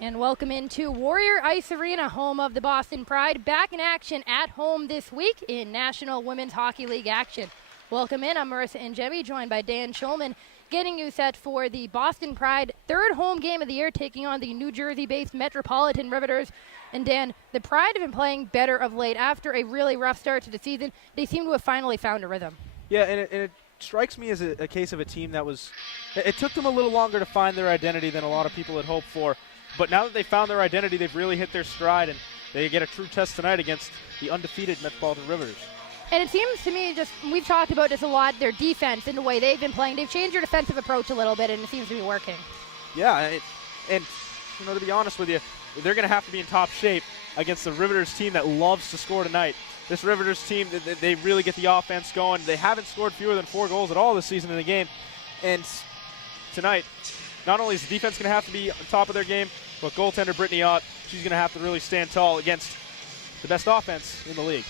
And welcome into Warrior Ice Arena, home of the Boston Pride, back in action at home this week in National Women's Hockey League action. Welcome in, I'm Marissa and Jemmy, joined by Dan Schulman, getting you set for the Boston Pride third home game of the year, taking on the New Jersey-based Metropolitan Riveters. And Dan, the Pride have been playing better of late. After a really rough start to the season, they seem to have finally found a rhythm. Yeah, and it strikes me as a case of a team that it took them a little longer to find their identity than a lot of people had hoped for. But now that they found their identity, they've really hit their stride, and they get a true test tonight against the undefeated Metropolitan Riveters. And it seems to me, we've talked about this a lot, their defense and the way they've been playing. They've changed their defensive approach a little bit, and it seems to be working. Yeah, and to be honest with you, they're going to have to be in top shape against the Riveters team that loves to score tonight. This Riveters team, they really get the offense going. They haven't scored fewer than 4 goals at all this season in the game. And tonight, not only is the defense going to have to be on top of their game, but goaltender Brittany Ott, she's going to have to really stand tall against the best offense in the league.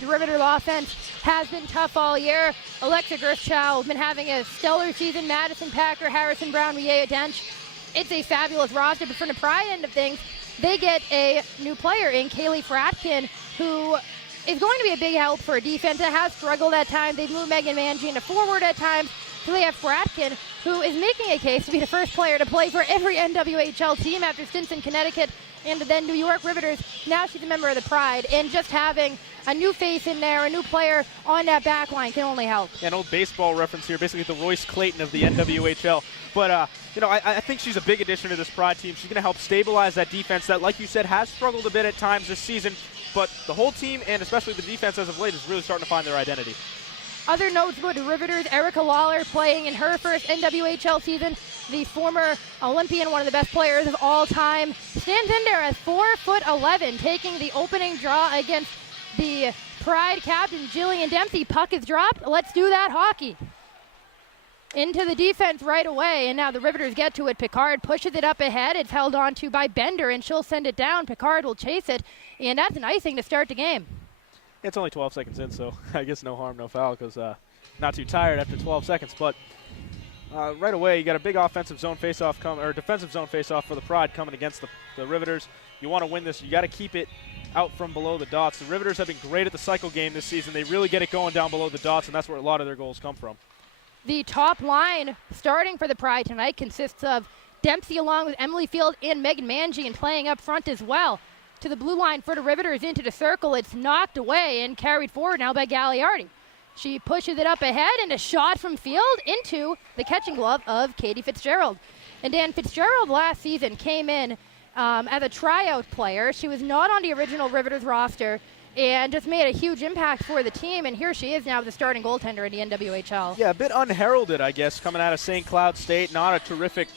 The Riveters offense has been tough all year. Alexa Grishchow has been having a stellar season. Madison Packer, Harrison Brown, Miea Dench. It's a fabulous roster, but from the Pride end of things, they get a new player in Kaylee Fratkin, who is going to be a big help for a defense that has struggled at times. They've moved Megan Mangy into forward at times. So they have Fratkin, who is making a case to be the first player to play for every NWHL team after stints in Connecticut and then New York Riveters. Now she's a member of the Pride, and just having a new face in there, a new player on that back line can only help. Yeah, an old baseball reference here, basically the Royce Clayton of the NWHL. But, I think she's a big addition to this Pride team. She's going to help stabilize that defense that, like you said, has struggled a bit at times this season. But the whole team, and especially the defense as of late, is really starting to find their identity. Other notes about the Riveters, Erica Lawler playing in her first NWHL season. The former Olympian, one of the best players of all time, stands in there at 4'11", taking the opening draw against the Pride captain, Jillian Dempsey. Puck is dropped. Let's do that hockey. Into the defense right away, and now the Riveters get to it. Picard pushes it up ahead. It's held on to by Bender, and she'll send it down. Picard will chase it, and that's an icing to start the game. It's only 12 seconds in, so I guess no harm, no foul, because not too tired after 12 seconds. But right away, you got a big offensive zone faceoff or defensive zone faceoff for the Pride coming against the Riveters. You want to win this, you got to keep it out from below the dots. The Riveters have been great at the cycle game this season. They really get it going down below the dots, and that's where a lot of their goals come from. The top line starting for the Pride tonight consists of Dempsey along with Emily Field and Megan Mangy, and playing up front as well. To the blue line for the Riveters into the circle. It's knocked away and carried forward now by Gagliardi. She pushes it up ahead, and a shot from Field into the catching glove of Katie Fitzgerald. And Dan, Fitzgerald last season came in as a tryout player. She was not on the original Riveters roster and just made a huge impact for the team, and here she is now the starting goaltender in the NWHL. Yeah, a bit unheralded, I guess, coming out of St. Cloud State. Not a terrific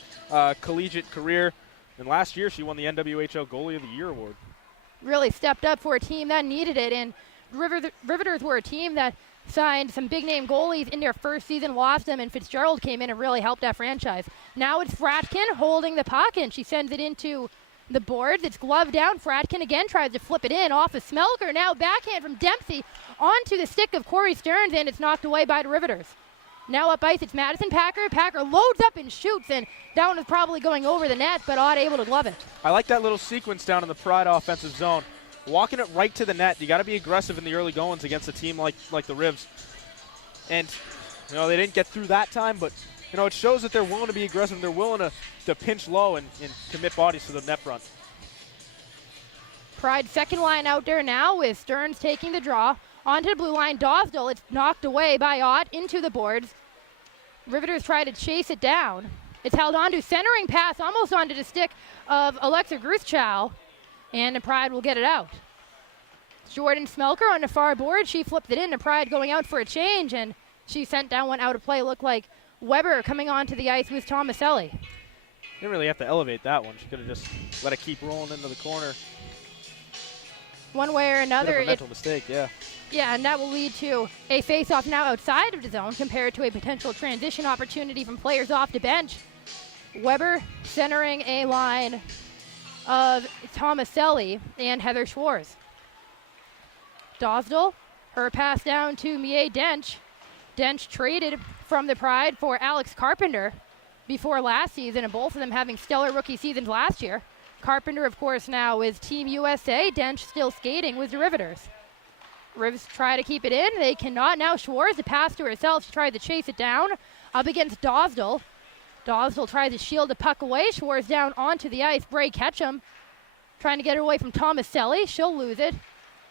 collegiate career. And last year she won the NWHL Goalie of the Year award. Really stepped up for a team that needed it, and Riveters were a team that signed some big-name goalies in their first season, lost them, and Fitzgerald came in and really helped that franchise. Now it's Fratkin holding the puck, and she sends it into the boards. It's gloved down. Fratkin again tries to flip it in off of Smelker. Now backhand from Dempsey onto the stick of Corey Stearns, and it's knocked away by the Riveters. Now up ice, it's Madison Packer. Packer loads up and shoots, and that one is probably going over the net, but Ott able to glove it. I like that little sequence down in the Pride offensive zone. Walking it right to the net. You got to be aggressive in the early goings against a team like the Rivs. And, they didn't get through that time, but, it shows that they're willing to be aggressive. They're willing to pinch low and commit bodies to the net front. Pride second line out there now with Stearns taking the draw. Onto the blue line, Dosdell. It's knocked away by Ott into the boards. Riveters try to chase it down. It's held on to centering pass almost onto the stick of Alexa Grishchow, and the Pride will get it out. Jordan Smelker on the far board. She flipped it in. The Pride going out for a change, and she sent down one out of play. Looked like Weber coming onto the ice with Tomaselli. Didn't really have to elevate that one. She could have just let it keep rolling into the corner. One way or another. Bit of a mental mistake, yeah. Yeah, and that will lead to a face-off now outside of the zone compared to a potential transition opportunity from players off the bench. Weber centering a line of Tomaselli and Heather Schwartz. Dosdell, her pass down to Miea Dench. Dench traded from the Pride for Alex Carpenter before last season, and both of them having stellar rookie seasons last year. Carpenter, of course, now is Team USA. Dench still skating with the Riveters. Rivs try to keep it in. They cannot. Now Schwartz, the pass to herself. She tried to chase it down up against Dosdell. Dosdell tries to shield the puck away. Schwartz down onto the ice. Bray Ketchum trying to get it away from Tomaselli. She'll lose it.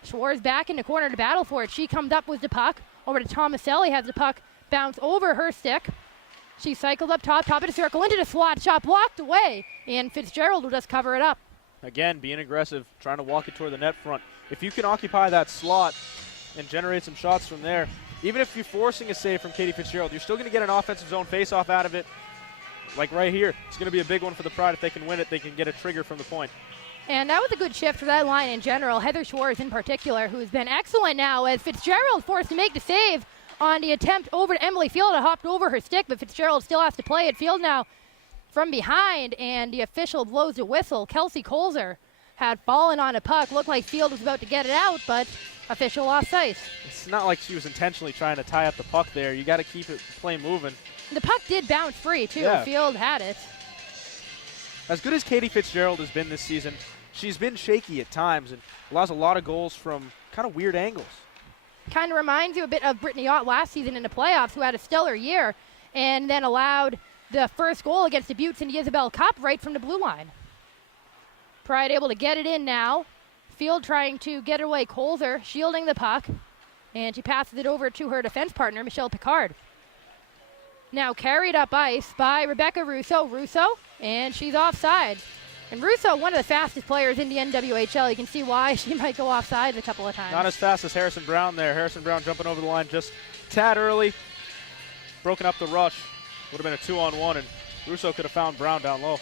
Schwartz back in the corner to battle for it. She comes up with the puck. Over to Tomaselli. Has the puck bounce over her stick. She cycled up top of the circle into the slot. Shot blocked away. And Fitzgerald will just cover it up. Again, being aggressive, trying to walk it toward the net front. If you can occupy that slot and generate some shots from there, even if you're forcing a save from Katie Fitzgerald, you're still going to get an offensive zone face-off out of it. Like right here. It's going to be a big one for the Pride. If they can win it, they can get a trigger from the point. And that was a good shift for that line in general. Heather Schwartz in particular, who's been excellent now as Fitzgerald forced to make the save on the attempt over to Emily Field. It hopped over her stick, but Fitzgerald still has to play it. Field now from behind, and the official blows a whistle. Kelsey Colzer had fallen on a puck. Looked like Field was about to get it out, but official offside. It's not like she was intentionally trying to tie up the puck there. You got to keep it play moving. The puck did bounce free, too. Yeah. Field had it. As good as Katie Fitzgerald has been this season, she's been shaky at times and allows a lot of goals from kind of weird angles. Kind of reminds you a bit of Brittany Ott last season in the playoffs, who had a stellar year and then allowed the first goal against the Buttes in the Isabel Cup right from the blue line. Pride able to get it in now. Field trying to get away. Colzer shielding the puck, and she passes it over to her defense partner, Michelle Picard. Now carried up ice by Rebecca Russo. And she's offside. And Russo, one of the fastest players in the NWHL. You can see why she might go offside a couple of times. Not as fast as Harrison Brown there. Harrison Brown jumping over the line just a tad early. Broken up the rush. Would have been a 2-on-1, and Russo could have found Brown down low.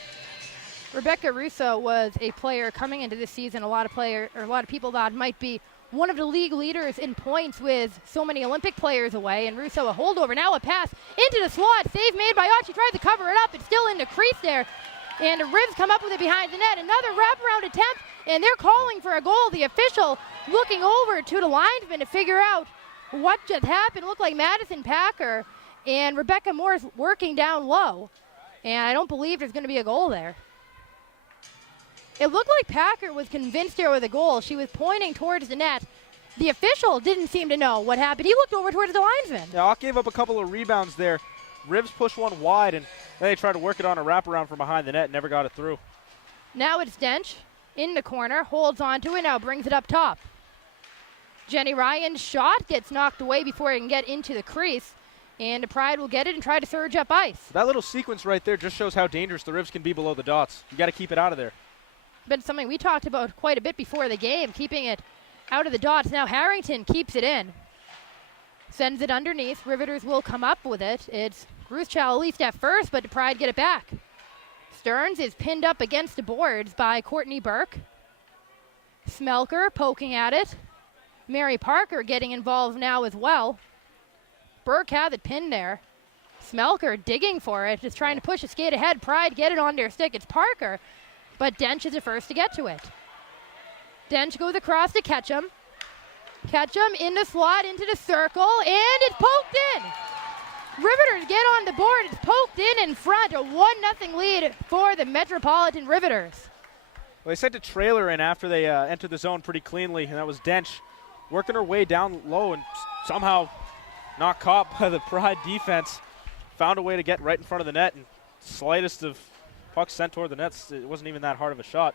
Rebecca Russo was a player coming into this season. A lot of people thought might be one of the league leaders in points with so many Olympic players away. And Russo a holdover. Now a pass into the slot. Save made by Ott. She tried to cover it up. It's still in the crease there. And the Rivs come up with it behind the net. Another wraparound attempt, and they're calling for a goal. The official looking over to the linesman to figure out what just happened. Looked like Madison Packer and Rebecca Moore's working down low. And I don't believe there's going to be a goal there. It looked like Packer was convinced there was a goal. She was pointing towards the net. The official didn't seem to know what happened. He looked over towards the linesman. Yeah, Ott gave up a couple of rebounds there. Rivs pushed one wide, and then they tried to work it on a wraparound from behind the net. Never got it through. Now it's Dench in the corner, holds onto it, now brings it up top. Jenny Ryan's shot gets knocked away before it can get into the crease, and the Pride will get it and try to surge up ice. That little sequence right there just shows how dangerous the Rivs can be below the dots. You got to keep it out of there. Been something we talked about quite a bit before the game, keeping it out of the dots. Now Harrington keeps it in. Sends it underneath. Riveters will come up with it. It's Gruschal at least at first, but the Pride get it back. Stearns is pinned up against the boards by Courtney Burke. Smelker poking at it. Mary Parker getting involved now as well. Burke has it pinned there. Smelker digging for it, just trying to push a skate ahead. Pride get it on their stick. It's Parker, but Dench is the first to get to it. Dench goes across to Ketchum. Ketchum in the slot, into the circle, and it's poked in. Riveters get on the board. It's poked in front. A 1-0 lead for the Metropolitan Riveters. Well, they sent a trailer in after they entered the zone pretty cleanly, and that was Dench working her way down low and somehow not caught by the Pride defense. Found a way to get right in front of the net, and slightest of pucks sent toward the nets. It wasn't even that hard of a shot.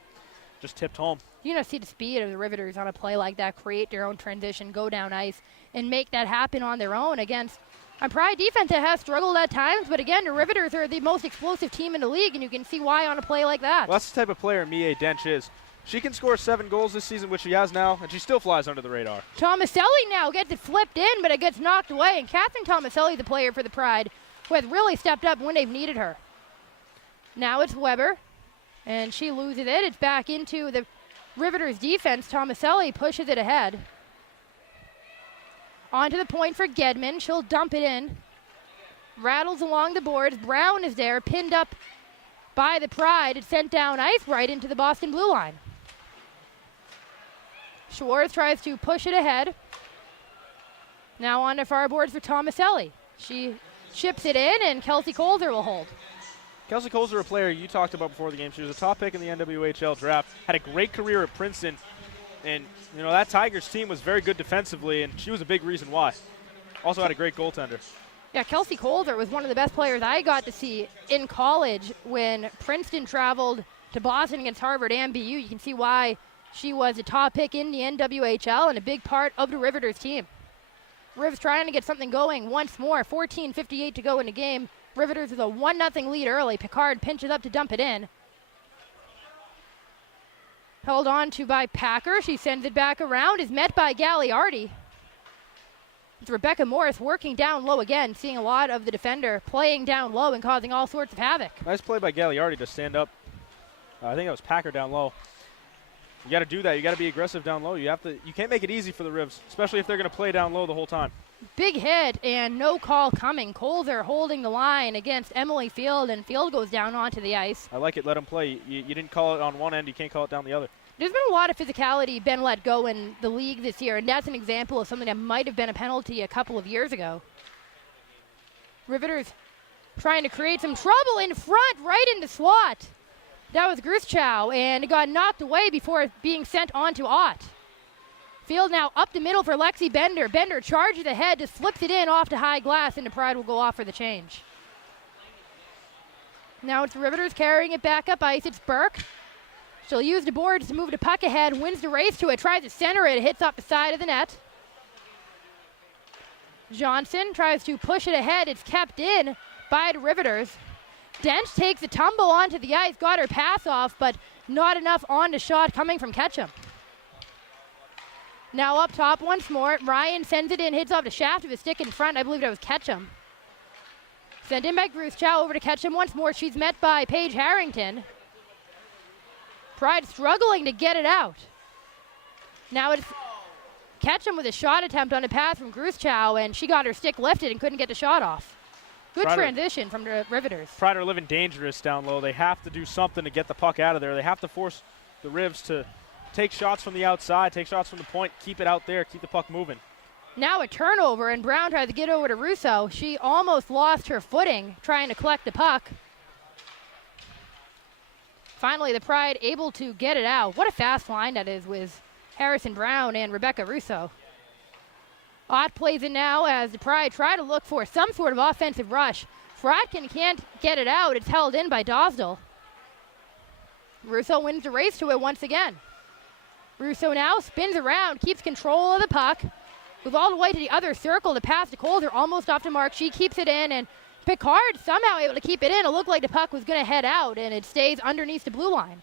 Just tipped home. You know, see the speed of the Riveters on a play like that, create their own transition, go down ice, and make that happen on their own against a Pride defense that has struggled at times. But again, the Riveters are the most explosive team in the league, and you can see why on a play like that. Well, that's the type of player Mie Dench is. She can score 7 goals this season, which she has now, and she still flies under the radar. Tomaselli now gets it flipped in, but it gets knocked away. And Catherine Tomaselli, the player for the Pride, who has really stepped up when they've needed her. Now it's Weber, and she loses it. It's back into the Riveters defense. Tomaselli pushes it ahead. Onto the point for Gedman. She'll dump it in. Rattles along the boards. Brown is there, pinned up by the Pride. It's sent down ice right into the Boston blue line. Schwartz tries to push it ahead. Now on the far boards for Tomaselli. She chips it in, and Kelsey Colzer will hold. Kelsey Colzer, a player you talked about before the game. She was a top pick in the NWHL draft, had a great career at Princeton, and that Tigers team was very good defensively, and she was a big reason why. Also had a great goaltender. Yeah, Kelsey Colzer was one of the best players I got to see in college when Princeton traveled to Boston against Harvard and BU. You can see why she was a top pick in the NWHL and a big part of the Riveters team. Rivs trying to get something going once more. 14:58 to go in the game. Riveters with a 1-0 lead early. Picard pinches up to dump it in. Held on to by Packer. She sends it back around. Is met by Gagliardi. It's Rebecca Morris working down low again, seeing a lot of the defender playing down low and causing all sorts of havoc. Nice play by Gagliardi to stand up. I think that was Packer down low. You got to do that. You got to be aggressive down low. You can't make it easy for the Rivs, especially if they're going to play down low the whole time. Big hit and no call coming. Colzer holding the line against Emily Field, and Field goes down onto the ice. I like it. Let him play. You didn't call it on one end. You can't call it down the other. There's been a lot of physicality been let go in the league this year, and that's an example of something that might have been a penalty a couple of years ago. Riveters trying to create some trouble in front, right in the slot. That was Gruschow, and it got knocked away before being sent on to Ott. Field now up the middle for Lexi Bender. Bender charges ahead, just slips it in off to high glass, and the Pride will go off for the change. Now it's the Riveters carrying it back up ice. It's Burke. She'll use the boards to move the puck ahead, wins the race to it, tries to center it, hits off the side of the net. Johnson tries to push it ahead. It's kept in by the Riveters. Dench takes a tumble onto the ice, got her pass off, but not enough on the shot coming from Ketchum. Now up top once more. Ryan sends it in, hits off the shaft of his stick in front. I believe that was Ketchum. Sent in by Gruschow over to Ketchum once more. She's met by Paige Harrington. Pride struggling to get it out. Now it's Ketchum with a shot attempt on a pass from Gruschow, and she got her stick lifted and couldn't get the shot off. Good transition from the Riveters. Pride are living dangerous down low. They have to do something to get the puck out of there. They have to force the Rivs to take shots from the outside, take shots from the point, keep it out there, keep the puck moving. Now a turnover, and Brown tries to get over to Russo. She almost lost her footing trying to collect the puck. Finally, the Pride able to get it out. What a fast line that is with Harrison Brown and Rebecca Russo. Ott plays it now as the Pride try to look for some sort of offensive rush. Fratkin can't get it out. It's held in by Dosdell. Russo wins the race to it once again. Russo now spins around, keeps control of the puck. Goes all the way to the other circle to pass to Colzer, almost off the mark. She keeps it in, and Picard somehow able to keep it in. It looked like the puck was going to head out, and it stays underneath the blue line.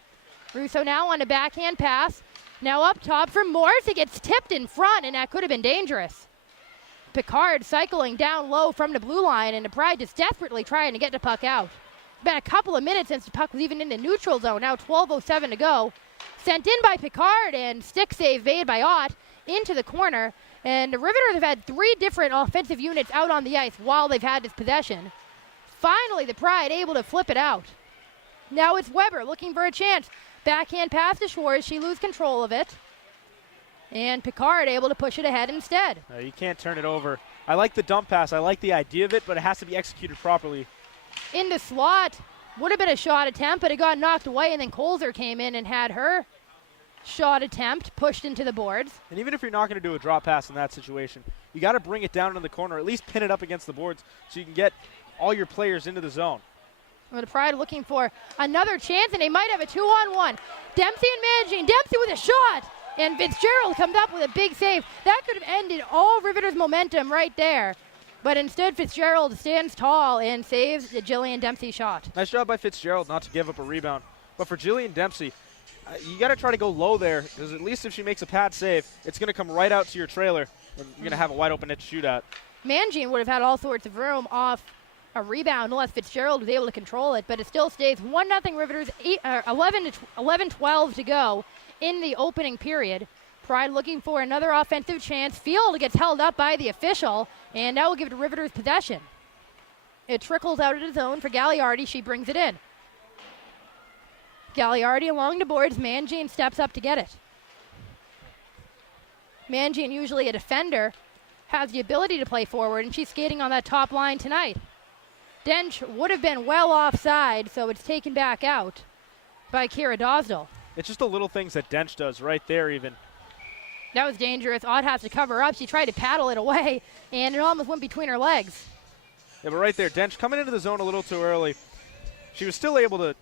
Russo now on a backhand pass. Now up top from Morris. It gets tipped in front, and that could have been dangerous. Picard cycling down low from the blue line, and the Pride just desperately trying to get the puck out. It's been a couple of minutes since the puck was even in the neutral zone. Now 12:07 to go. Sent in by Picard, and stick save made by Ott into the corner. And the Riveters have had 3 different offensive units out on the ice while they've had this possession. Finally, the Pride able to flip it out. Now it's Weber looking for a chance. Backhand pass to Schwartz. She loses control of it. And Picard able to push it ahead instead. You can't turn it over. I like the dump pass. I like the idea of it, but it has to be executed properly. In the slot. Would have been a shot attempt, but it got knocked away, and then Colzer came in and had her shot attempt pushed into the boards. And even if you're not going to do a drop pass in that situation, you got to bring it down in the corner, at least pin it up against the boards so you can get all your players into the zone. Well, the Pride looking for another chance, and they might have a 2-on-1. Dempsey and Managing. Dempsey with a shot, and Fitzgerald comes up with a big save. That could have ended all Riveters' momentum right there. But instead, Fitzgerald stands tall and saves the Jillian Dempsey shot. Nice job by Fitzgerald not to give up a rebound. But for Jillian Dempsey, you got to try to go low there, because at least if she makes a pad save, it's going to come right out to your trailer, and you're going to have a wide open net to shoot at. Mangine would have had all sorts of room off a rebound unless Fitzgerald was able to control it, but it still stays 1-0 Riveters, 11-12 to go in the opening period. Pride looking for another offensive chance. Field gets held up by the official, and that will give it to Riveters possession. It trickles out of the zone for Gagliardi. She brings it in. Gagliardi along the boards. Mangine steps up to get it. Mangine, usually a defender, has the ability to play forward, and she's skating on that top line tonight. Dench would have been well offside, so it's taken back out by Kira Dosdell. It's just the little things that Dench does right there even. That was dangerous. Ott has to cover up. She tried to paddle it away, and it almost went between her legs. Yeah, but right there, Dench coming into the zone a little too early. She was still able to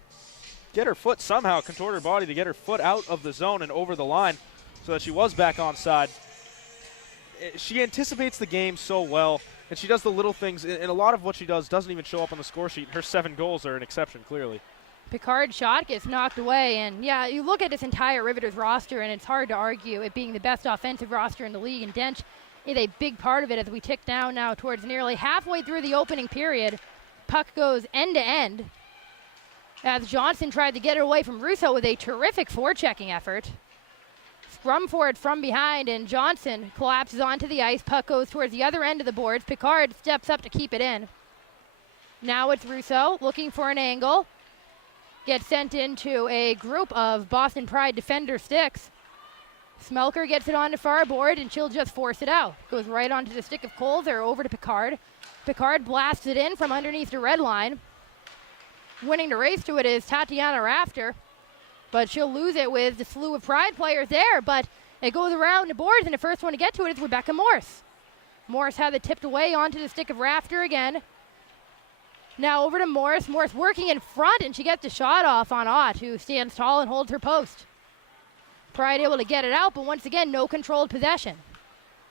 get her foot somehow, contort her body to get her foot out of the zone and over the line so that she was back onside. She anticipates the game so well, and she does the little things, and a lot of what she does doesn't even show up on the score sheet. Her 7 goals are an exception, clearly. Picard's shot gets knocked away, and yeah, you look at this entire Riveters roster, and it's hard to argue it being the best offensive roster in the league, and Dench is a big part of it as we tick down now towards nearly halfway through the opening period. Puck goes end to end as Johnson tried to get it away from Russo with a terrific forechecking effort. Scrum for it from behind, and Johnson collapses onto the ice. Puck goes towards the other end of the boards. Picard steps up to keep it in. Now it's Russo looking for an angle. Gets sent into a group of Boston Pride defender sticks. Smelker gets it on the far board, and she'll just force it out. Goes right onto the stick of Colzer, over to Picard. Picard blasts it in from underneath the red line. Winning the race to it is Tatiana Rafter, but she'll lose it with the slew of Pride players there, but it goes around the boards, and the first one to get to it is Rebecca Morse. Morse had it tipped away onto the stick of Rafter again. Now over to Morse. Morse working in front, and she gets the shot off on Ott, who stands tall and holds her post. Pride able to get it out, but once again, no controlled possession.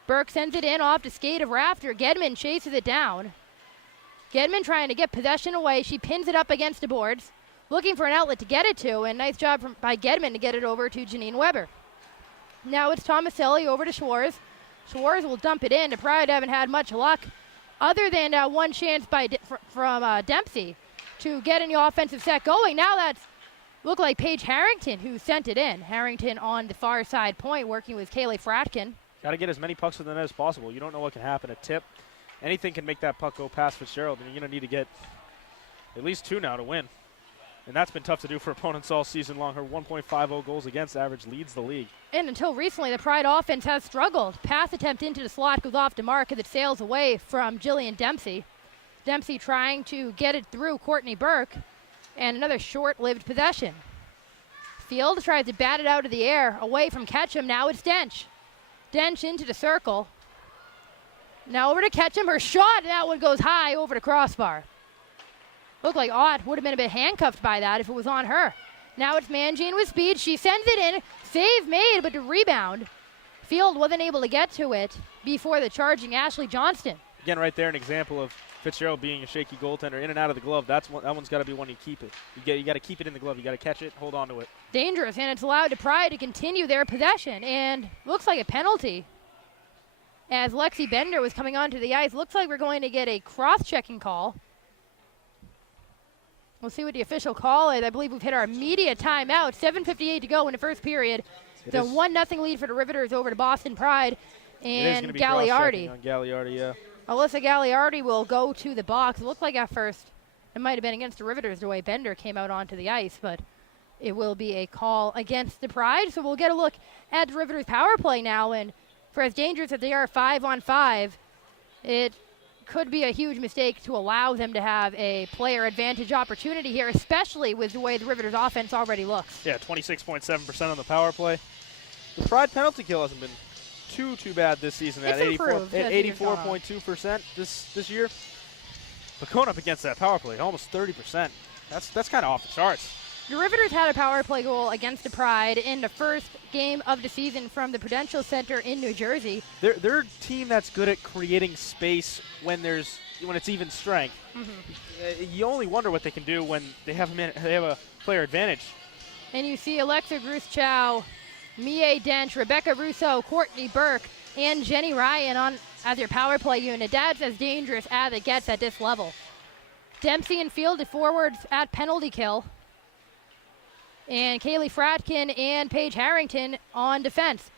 Burke sends it in off the skate of Rafter. Gedman chases it down. Gedman trying to get possession away. She pins it up against the boards, looking for an outlet to get it to, and nice job by Gedman to get it over to Janine Weber. Now it's Tomaselli over to Schwartz. Schwartz will dump it in. The Pride haven't had much luck other than one chance from Dempsey to get in the offensive set going. Now that's looked like Paige Harrington who sent it in. Harrington on the far side point working with Kaylee Fratkin. Got to get as many pucks to the net as possible. You don't know what can happen. A tip, anything can make that puck go past Fitzgerald, and you're going to need to get at least 2 now to win. And that's been tough to do for opponents all season long. Her 1.50 goals against average leads the league. And until recently, the Pride offense has struggled. Pass attempt into the slot goes off the mark as it sails away from Jillian Dempsey. Dempsey trying to get it through Courtney Burke. And another short-lived possession. Field tries to bat it out of the air, away from Ketchum. Now it's Dench. Dench into the circle. Now over to Ketchum. Her shot, that one goes high over the crossbar. Looked like Ott would have been a bit handcuffed by that if it was on her. Now it's Mangine with speed. She sends it in. Save made, but the rebound. Field wasn't able to get to it before the charging Ashley Johnston. Again, right there, an example of Fitzgerald being a shaky goaltender in and out of the glove. That one's got to be one you keep it. You got to keep it in the glove. You got to catch it, hold on to it. Dangerous, and it's allowed to Pride to continue their possession. And looks like a penalty as Lexi Bender was coming onto the ice. Looks like we're going to get a cross-checking call. We'll see what the official call is. I believe we've hit our immediate timeout. 7:58 to go in the first period. It's a 1-0 lead for the Riveters over to Boston Pride. And Gagliardi. On Gagliardi, yeah. Alyssa Gagliardi will go to the box. It looked like at first it might have been against the Riveters the way Bender came out onto the ice, but it will be a call against the Pride. So we'll get a look at the Riveters power play now. And for as dangerous as they are 5-on-5, it could be a huge mistake to allow them to have a player advantage opportunity here, especially with the way the Riveters offense already looks. Yeah, 26.7% on the power play. The Pride penalty kill hasn't been too bad this season at 84.2% this year. But going up against that power play, almost 30%. That's kind of off the charts. The Riveters had a power play goal against the Pride in the first game of the season from the Prudential Center in New Jersey. They're a team that's good at creating space when it's even strength. Mm-hmm. You only wonder what they can do when they have a player advantage. And you see Alexa Gruschow, Mie Dench, Rebecca Russo, Courtney Burke, and Jenny Ryan on as your power play unit. That's as dangerous as it gets at this level. Dempsey and Field, the forwards at penalty kill. And Kaylee Fratkin and Paige Harrington on defense.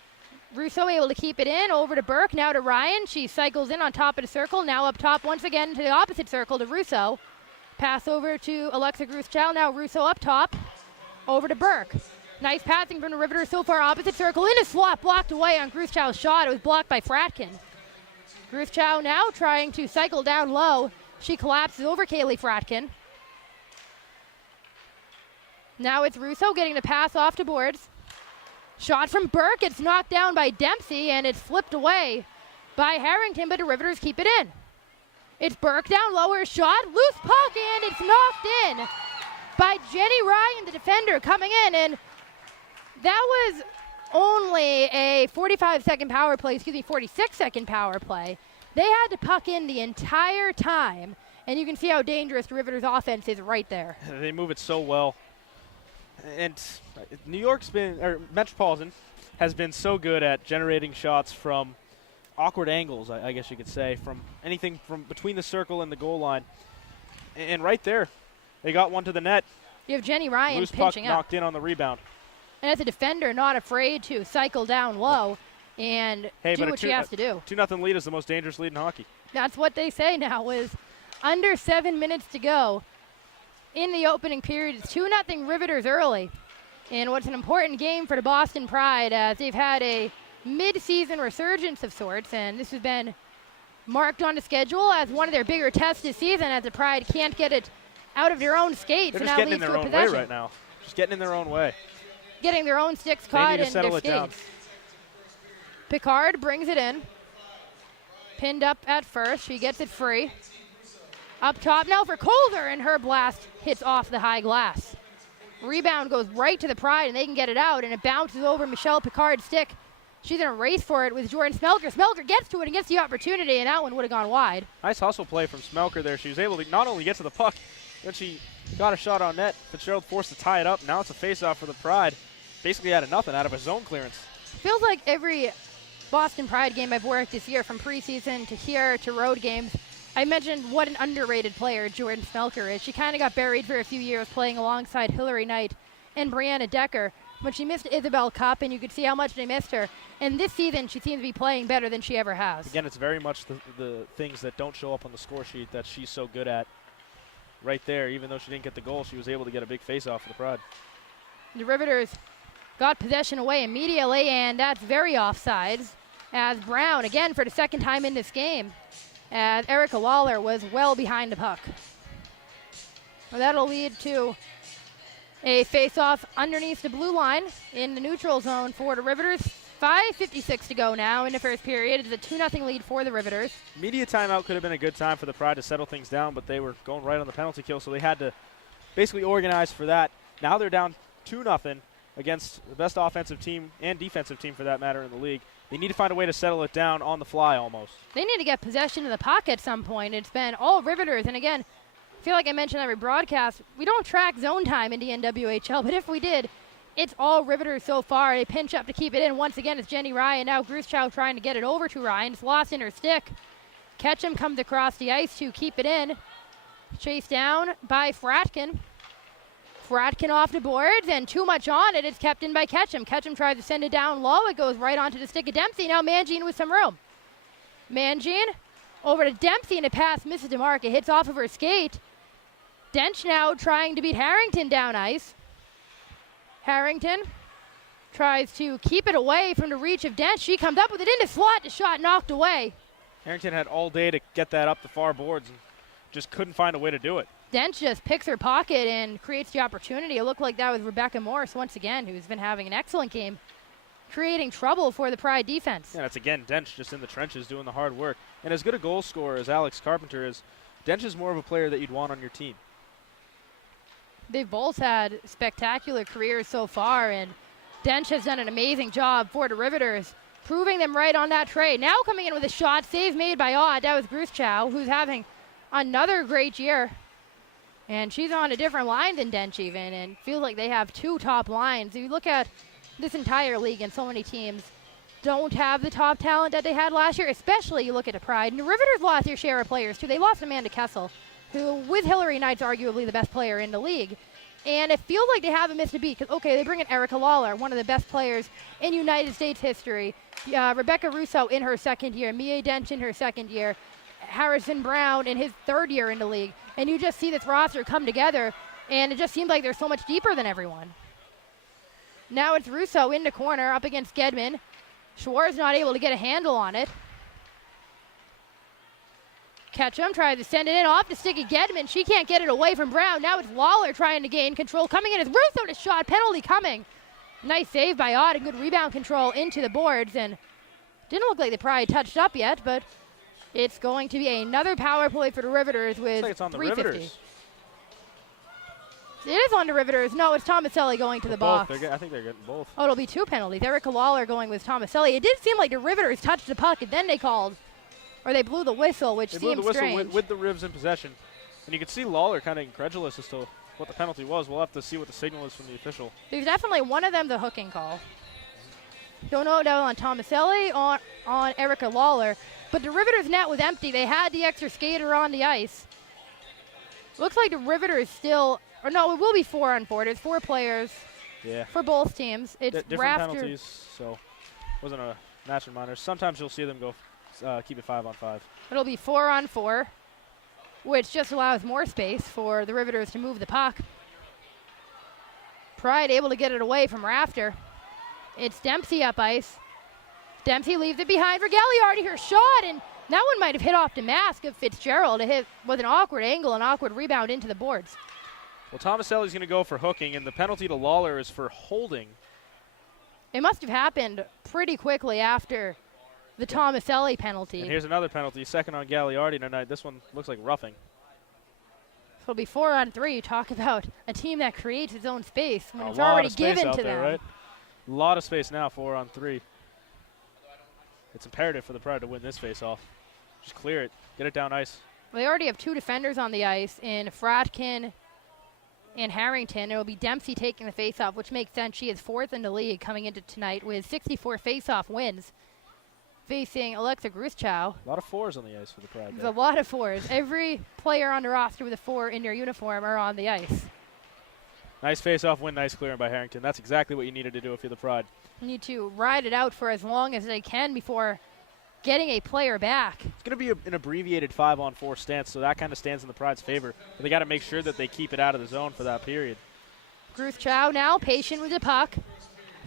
Russo able to keep it in, over to Burke, now to Ryan. She cycles in on top of the circle, now up top once again to the opposite circle to Russo. Pass over to Alexa Gruschow, now Russo up top, over to Burke. Nice passing from the Riveters so far, opposite circle, in a slot, blocked away on Gruschow's shot. It was blocked by Fratkin. Gruschow now trying to cycle down low, She collapses over Kaylee Fratkin. Now it's Russo getting the pass off to boards. Shot from Burke. It's knocked down by Dempsey, and it's flipped away by Harrington, but the Riveters keep it in. It's Burke down lower, shot, loose puck, and it's knocked in by Jenny Ryan, the defender, coming in, and that was only a 46-second power play. They had to puck in the entire time, and you can see how dangerous the Riveters offense is right there. They move it so well. And Metropolitan has been so good at generating shots from awkward angles, I guess you could say, from anything from between the circle and the goal line. And right there, they got one to the net. You have Jenny Ryan Loose pinching puck up. knocked in on the rebound. And as a defender, not afraid to cycle down low and do what she has to do. 2-0 lead is the most dangerous lead in hockey. That's what they say now, with under 7 minutes to go in the opening period. It's 2-0 Riveters early. And what's an important game for the Boston Pride, as they've had a mid-season resurgence of sorts, and this has been marked on the schedule as one of their bigger tests this season, as the Pride can't get it out of their own skates. They're and just now getting in leads their to a own way possession. right now. Just getting in their own way. Getting their own sticks caught They need to in settle their it down. skates. Picard brings it in. Pinned up at first. She gets it free. Up top now for Calder, and her blast hits off the high glass. Rebound goes right to the Pride, and they can get it out, and it bounces over Michelle Picard's stick. She's in a race for it with Jordan Smelker. Smelker gets to it and gets the opportunity, and that one would have gone wide. Nice hustle play from Smelker there. She was able to not only get to the puck, but she got a shot on net. Fitzgerald forced to tie it up. Now it's a face-off for the Pride. Basically out of nothing, out of a zone clearance. Feels like every Boston Pride game I've worked this year, from preseason to here to road games, I mentioned what an underrated player Jordan Smelker is. She kind of got buried for a few years playing alongside Hillary Knight and Brianna Decker when she missed Isabel Cup, and you could see how much they missed her. And this season, she seems to be playing better than she ever has. Again, it's very much the things that don't show up on the score sheet that she's so good at. Right there, even though she didn't get the goal, she was able to get a big face-off for the Pride. The Riveters got possession away immediately, and that's very offsides, as Brown, again for the second time in this game, as Erica Lawler was well behind the puck. Well, that'll lead to a face-off underneath the blue line in the neutral zone for the Riveters. 5:56 to go now in the first period. It's a 2-0 lead for the Riveters. Media timeout could have been a good time for the Pride to settle things down, but they were going right on the penalty kill, so they had to basically organize for that. Now they're down 2-0 against the best offensive team and defensive team, for that matter, in the league. They need to find a way to settle it down on the fly almost. They need to get possession of the puck at some point. It's been all Riveters, and again, I feel like I mentioned every broadcast, we don't track zone time in the NWHL, but if we did, it's all Riveters so far. They pinch up to keep it in. Once again, it's Jenny Ryan. Now Gruschow trying to get it over to Ryan. It's lost in her stick. Ketchum comes across the ice to keep it in. Chased down by Fratkin. Fratkin off the boards, and too much on it. It's kept in by Ketchum. Ketchum tries to send it down low. It goes right onto the stick of Dempsey. Now Mangine with some room. Mangine over to Dempsey, and a pass misses the mark. It hits off of her skate. Dench now trying to beat Harrington down ice. Harrington tries to keep it away from the reach of Dench. She comes up with it into slot. The shot knocked away. Harrington had all day to get that up the far boards and just couldn't find a way to do it. Dench just picks her pocket and creates the opportunity. It looked like that was Rebecca Morris once again, who's been having an excellent game, creating trouble for the Pride defense. Yeah, that's again Dench just in the trenches doing the hard work. And as good a goal scorer as Alex Carpenter is, Dench is more of a player that you'd want on your team. They've both had spectacular careers so far, and Dench has done an amazing job for the Riveters, proving them right on that trade. Now coming in with a shot, save made by Odd. That was Gruschow, who's having another great year. And she's on a different line than Dench even, and feels like they have two top lines. If you look at this entire league, and so many teams don't have the top talent that they had last year, especially you look at the Pride. And the Riveters lost their share of players too. They lost Amanda Kessel, who with Hillary Knight's arguably the best player in the league. And it feels like they haven't missed a beat, because, okay, they bring in Erica Lawler, one of the best players in United States history. Rebecca Russo in her second year, Mia Dench in her second year, Harrison Brown in his third year in the league. And you just see this roster come together, and it just seems like they're so much deeper than everyone. Now it's Russo in the corner up against Gedman. Schwartz not able to get a handle on it. Ketchum tries to send it in off to Sticky Gedman. She can't get it away from Brown. Now it's Lawler trying to gain control. Coming in is Russo to shot. Penalty coming. Nice save by Ott and good rebound control into the boards. And didn't look like the Pride touched up yet, but it's going to be another power play for the Riveters with Looks like it's on the 3:50. Riveters. It is on the Riveters. No, it's Tomaselli going to the box. I think they're getting both. Oh, it'll be 2 penalties. Erica Lawler going with Tomaselli. It did seem like the Riveters touched the puck, and then they called, or they blew the whistle, which They blew seems the whistle strange. with the Rivs in possession. And you can see Lawler kind of incredulous as to what the penalty was. We'll have to see what the signal is from the official. There's definitely one of them the hooking call. Don't know doubt on Tomaselli, on Erica Lawler. But the Riveters' net was empty. They had the extra skater on the ice. Looks like the Riveters still, or no, it will be 4-on-4. There's 4 players for both teams. It's different Rafter. penalties, so wasn't a match in minors. Sometimes you'll see them go keep it 5-on-5. It'll be 4-on-4, which just allows more space for the Riveters to move the puck. Pride able to get it away from Rafter. It's Dempsey up ice. Dempsey leaves it behind for Gagliardi. Her shot, and that one might have hit off the mask of Fitzgerald. It hit with an awkward angle, an awkward rebound into the boards. Well, Tomaselli's going to go for hooking, and the penalty to Lawler is for holding. It must have happened pretty quickly after the Tomaselli penalty. And here's another penalty, second on Gagliardi tonight. This one looks like roughing. So it'll be 4-on-3. Talk about a team that creates its own space when it's lot already of space given out to there, them. right? A lot of space now, 4-on-3. It's imperative for the Pride to win this face-off. Just clear it. Get it down ice. They already have 2 defenders on the ice in Fratkin and Harrington. It will be Dempsey taking the face-off, which makes sense. She is 4th in the league coming into tonight with 64 face-off wins, facing Alexa Gruschau. A lot of 4s on the ice for the Pride. There's a lot of 4s. Every player on the roster with a 4 in their uniform are on the ice. Nice face-off win, nice clearing by Harrington. That's exactly what you needed to do if you're the Pride. You need to ride it out for as long as they can before getting a player back. It's going to be an abbreviated 5-on-4 stance, so that kind of stands in the Pride's favor. But they got to make sure that they keep it out of the zone for that period. Gruschau now patient with the puck.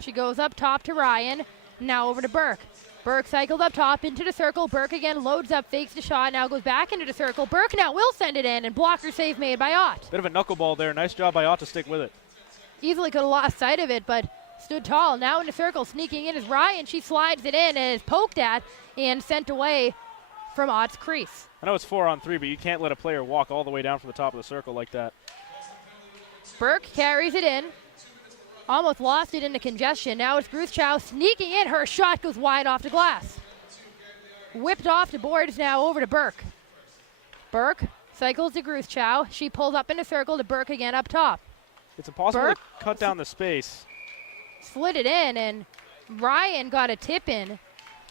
She goes up top to Ryan. Now over to Burke. Burke cycles up top into the circle. Burke again loads up, fakes the shot, now goes back into the circle. Burke now will send it in, and blocker save made by Ott. Bit of a knuckleball there. Nice job by Ott to stick with it. Easily could have lost sight of it, but stood tall. Now in the circle, sneaking in is Ryan. She slides it in and is poked at and sent away from Ott's crease. I know it's 4-on-3, but you can't let a player walk all the way down from the top of the circle like that. Burke carries it in. Almost lost it into congestion. Now it's Gruschau sneaking in. Her shot goes wide off the glass. Whipped off the boards now over to Burke. Burke cycles to Gruschau. She pulls up in a circle to Burke again up top. It's impossible Burke to cut down the space. Slid it in, and Ryan got a tip in.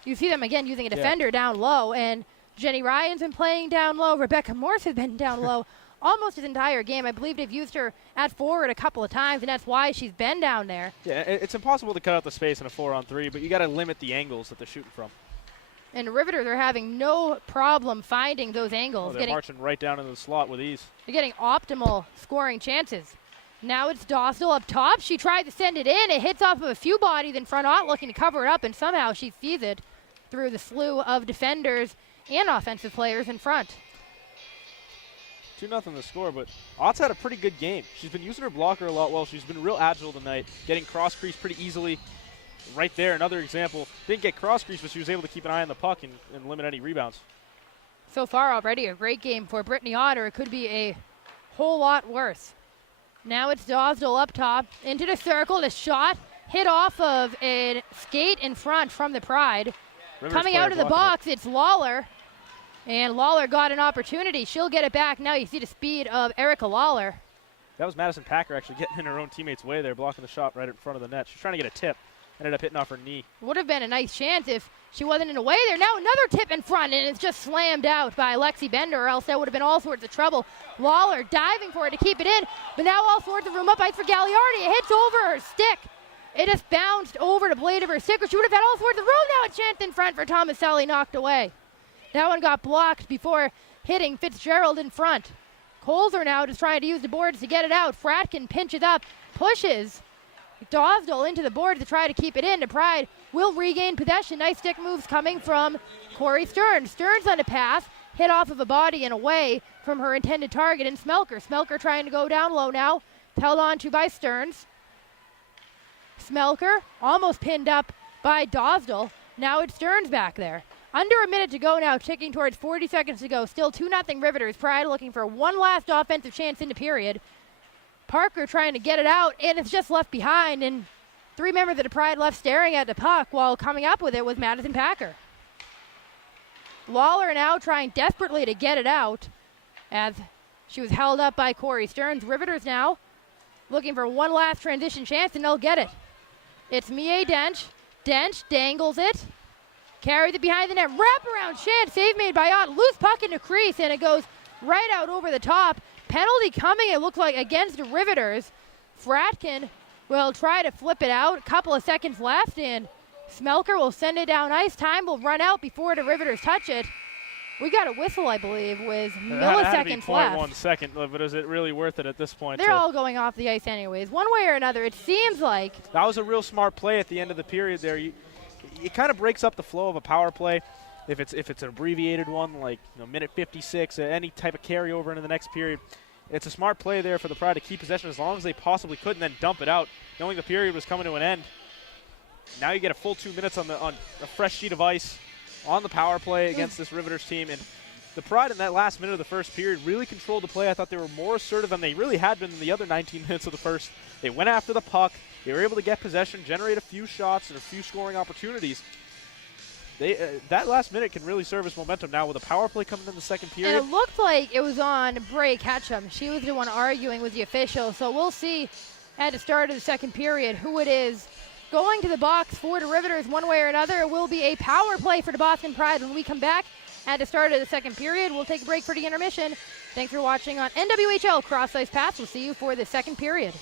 You see them again using a defender down low, and Jenny Ryan's been playing down low. Rebecca Morse has been down low almost his entire game. I believe they've used her at forward a couple of times, and that's why she's been down there. Yeah, it's impossible to cut out the space in a 4-on-3, but you got to limit the angles that they're shooting from. And the Riveters are having no problem finding those angles. They're marching right down into the slot with ease. They're getting optimal scoring chances. Now it's Dostal up top. She tried to send it in. It hits off of a few bodies in front, Ott looking to cover it up, and somehow she sees it through the slew of defenders and offensive players in front. 2-0 the score, but Ott's had a pretty good game. She's been using her blocker a lot well. She's been real agile tonight, getting cross-crease pretty easily. Right there, another example. Didn't get cross-crease, but she was able to keep an eye on the puck and limit any rebounds. So far already a great game for Brittany Ott, or it could be a whole lot worse. Now it's Dostal up top, into the circle, the shot hit off of a skate in front from the Pride. Rivers Coming out of the box, it's Lawler. And Lawler got an opportunity. She'll get it back. Now you see the speed of Erica Lawler. That was Madison Packer actually getting in her own teammate's way there, blocking the shot right in front of the net. She's trying to get a tip. Ended up hitting off her knee. Would have been a nice chance if she wasn't in the way there. Now another tip in front, and it's just slammed out by Lexi Bender, or else that would have been all sorts of trouble. Lawler diving for it to keep it in, but now all sorts of room up ice for Gagliardi. It hits over her stick. It just bounced over the blade of her stick, or she would have had all sorts of room. Now a chance in front for Tomaselli, knocked away. That one got blocked before hitting Fitzgerald in front. Colzer now just trying to use the boards to get it out. Fratkin pinches up, pushes Dostal into the board to try to keep it in. The Pride will regain possession. Nice stick moves coming from Corey Stearns. Stearns on a pass, hit off of a body and away from her intended target in Smelker. Smelker trying to go down low now, held on to by Stearns. Smelker almost pinned up by Dosdell. Now it's Stearns back there. Under a minute to go now, ticking towards 40 seconds to go. Still 2-0 Riveters. Pride looking for one last offensive chance into period. Parker trying to get it out, and it's just left behind. And three members of the Pride left staring at the puck while coming up with it was Madison Packer. Lawler now trying desperately to get it out as she was held up by Corey Stearns. Riveters now looking for one last transition chance, and they'll get it. It's Mie Dench. Dench dangles it. Carries it behind the net. Wraparound chance. Save made by Ott. Loose puck in the crease, and it goes right out over the top. Penalty coming, it looks like, against the Riveters. Fratkin will try to flip it out. A couple of seconds left, and Smelker will send it down ice. Time will run out before the Riveters touch it. We got a whistle, I believe, with milliseconds left. 0.1 second, but is it really worth it at this point? They're all going off the ice anyways. One way or another, it seems like. That was a real smart play at the end of the period there. It kind of breaks up the flow of a power play. If it's an abbreviated one, like minute 56, any type of carryover into the next period, it's a smart play there for the Pride to keep possession as long as they possibly could and then dump it out, knowing the period was coming to an end. Now you get a full 2 minutes on a fresh sheet of ice on the power play against this Riveters team. And the Pride in that last minute of the first period really controlled the play. I thought they were more assertive than they really had been in the other 19 minutes of the first. They went after the puck. They were able to get possession, generate a few shots and a few scoring opportunities. That last minute can really serve as momentum now with a power play coming in the second period. And it looked like it was on Bray Ketchum. She was the one arguing with the official. So we'll see at the start of the second period who it is going to the box for the Riveters one way or another. It will be a power play for the Boston Pride when we come back at the start of the second period. We'll take a break for the intermission. Thanks for watching on NWHL Cross Ice Pass. We'll see you for the second period.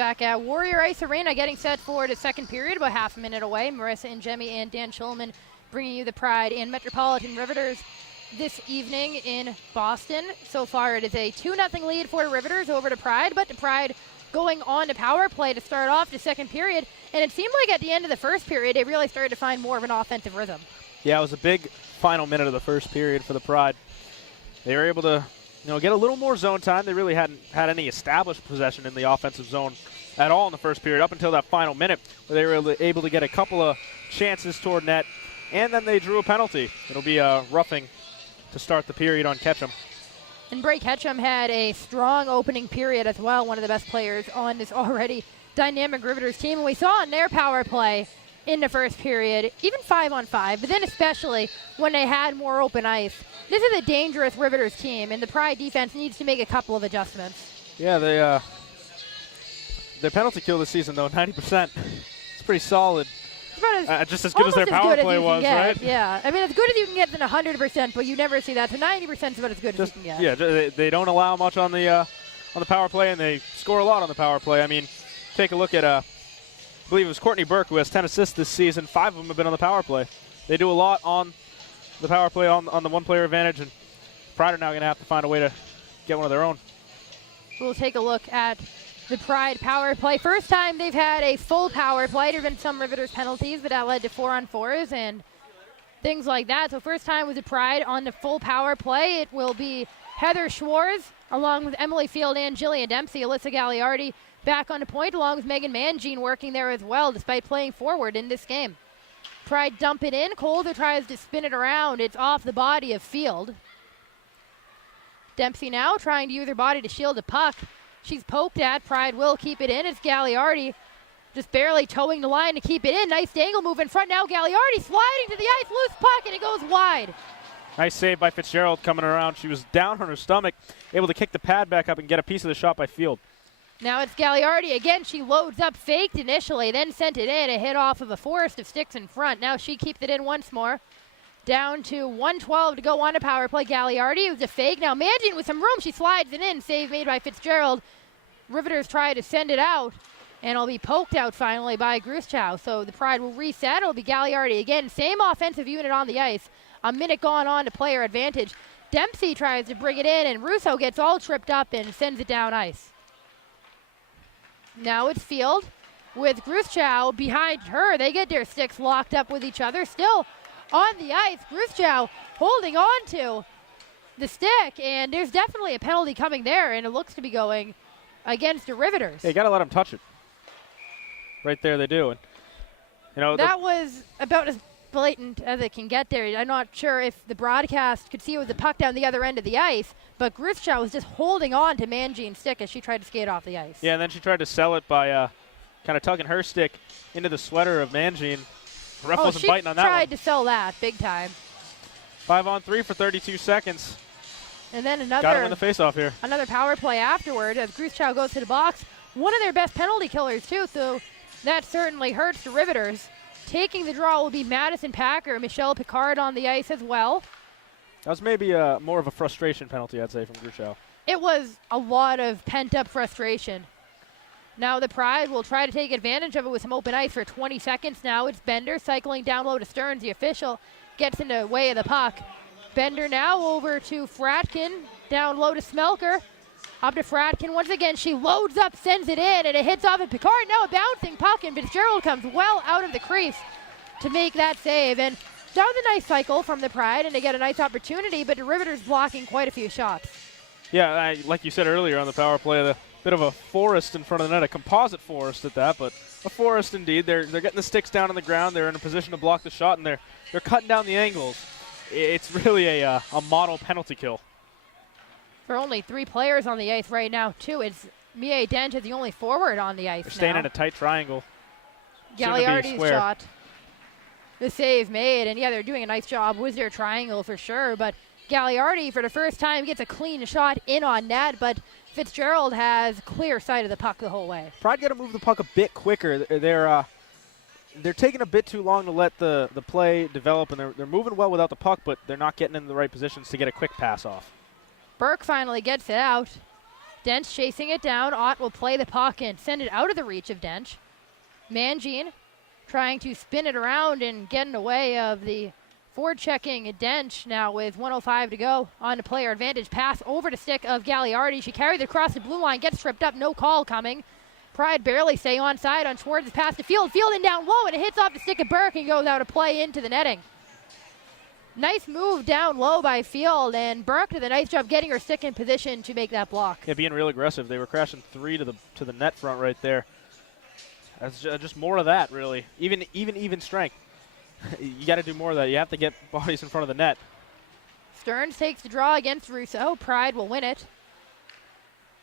back at Warrior Ice Arena, getting set for the second period, about half a minute away. Marissa and Jemmy and Dan Schulman bringing you the Pride and Metropolitan Riveters this evening in Boston. So far, it is a 2-0 lead for the Riveters over the Pride, but the Pride going on to power play to start off the second period. And it seemed like at the end of the first period, they really started to find more of an offensive rhythm. Yeah, it was a big final minute of the first period for the Pride. They were able to get a little more zone time. They really hadn't had any established possession in the offensive zone at all in the first period up until that final minute, where they were able to get a couple of chances toward net, and then they drew a penalty. It'll be a roughing to start the period on Ketchum. And Bray Ketchum had a strong opening period as well, one of the best players on this already dynamic Riveters team. And we saw in their power play in the first period, even 5-on-5, but then especially when they had more open ice. This is a dangerous Riveters team, and the Pride defense needs to make a couple of adjustments. Yeah, their penalty kill this season, though, 90%. It's pretty solid. Just as good as their power play was, right? Yeah. I mean, as good as you can get than 100%, but you never see that. So 90% is about as good as you can get. Yeah, they don't allow much on the power play, and they score a lot on the power play. I mean, take a look at, I believe it was Courtney Burke, who has 10 assists this season. 5 of them have been on the power play. They do a lot on the power play on the one-player advantage, and Pride are now going to have to find a way to get one of their own. We'll take a look at the Pride power play. First time they've had a full power play. There have been some Riveters penalties, but that led to 4-on-4s and things like that. So first time with the Pride on the full power play. It will be Heather Schwartz along with Emily Field and Jillian Dempsey. Alyssa Gagliardi back on the point along with Megan Mangine working there as well despite playing forward in this game. Pride dump it in. Colder tries to spin it around. It's off the body of Field. Dempsey now trying to use her body to shield a puck. She's poked at. Pride will keep it in. It's Gagliardi just barely towing the line to keep it in. Nice angle move in front now. Gagliardi sliding to the ice. Loose puck, and it goes wide. Nice save by Fitzgerald coming around. She was down on her stomach, able to kick the pad back up and get a piece of the shot by Field. Now it's Gagliardi again. She loads up, faked initially, then sent it in. A hit off of a forest of sticks in front. Now she keeps it in once more. Down to 1:12 to go on a power play. Gagliardi, it was a fake. Now Mangine with some room. She slides it in. Save made by Fitzgerald. Riveters try to send it out, and it'll be poked out finally by Gruschow. So the Pride will reset. It'll be Gagliardi again. Same offensive unit on the ice. A minute gone on to player advantage. Dempsey tries to bring it in, and Russo gets all tripped up and sends it down ice. Now it's Field with Gruschow behind her. They get their sticks locked up with each other. Still on the ice, Gruschow holding on to the stick, and there's definitely a penalty coming there, and it looks to be going against the Riveters. Yeah, you got to let them touch it. Right there they do. And, that was about as blatant as it can get there. I'm not sure if the broadcast could see it with the puck down the other end of the ice, but Gruschow was just holding on to Mangine's stick as she tried to skate off the ice. Yeah, and then she tried to sell it by kind of tugging her stick into the sweater of Mangine. Ref wasn't biting on that one. She tried to sell that big time. 5-on-3 for 32 seconds. And then another got to win the faceoff here. Another power play afterward as Gruschow goes to the box. One of their best penalty killers too, so that certainly hurts the Riveters. Taking the draw will be Madison Packer, Michelle Picard on the ice as well. That was maybe more of a frustration penalty, I'd say, from Gruschow. It was a lot of pent-up frustration. Now the Pride will try to take advantage of it with some open ice for 20 seconds now. It's Bender cycling down low to Stearns. The official gets in the way of the puck. Bender now over to Fratkin, down low to Smelker. Up to Fratkin once again. She loads up, sends it in, and it hits off at Picard. Now a bouncing puck, and Fitzgerald comes well out of the crease to make that save. And that was a nice cycle from the Pride, and they get a nice opportunity, but the Riveters blocking quite a few shots. Yeah, like you said earlier on the power play, the bit of a forest in front of the net, a composite forest at that, but a forest indeed. They're getting the sticks down on the ground. They're in a position to block the shot, and they're cutting down the angles. It's really a model penalty kill. For only 3 players on the ice right now, too. It's Mia Dent is the only forward on the ice. They're staying in a tight triangle. Gagliardi's shot. The save made, and yeah, they're doing a nice job with their triangle for sure, but Gagliardi, for the first time, gets a clean shot in on net, but Fitzgerald has clear sight of the puck the whole way. Pride got to move the puck a bit quicker. They're taking a bit too long to let the play develop, and they're moving well without the puck, but they're not getting in the right positions to get a quick pass off. Burke finally gets it out. Dench chasing it down. Ott will play the puck and send it out of the reach of Dench. Mangine trying to spin it around and get in the way of the forward-checking Dench now with 1:05 to go on the player advantage. Pass over to stick of Gagliardi. She carried it across the blue line, gets tripped up, no call coming. Pride barely stay onside on Schwartz's pass to Field. Fielding down low, and it hits off the stick of Burke and goes out of play into the netting. Nice move down low by Field, and Burke did a nice job getting her stick in position to make that block. Yeah, being real aggressive. They were crashing 3 to the net front right there. That's just more of that, really. Even strength. You got to do more of that. You have to get bodies in front of the net. Stearns takes the draw against Russo. Pride will win it.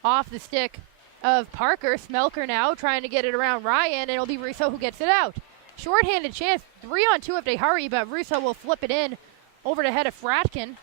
Off the stick of Parker. Smelker now trying to get it around Ryan, and it'll be Russo who gets it out. Short-handed chance, 3-on-2 if they hurry, but Russo will flip it in over the head of Fratkin.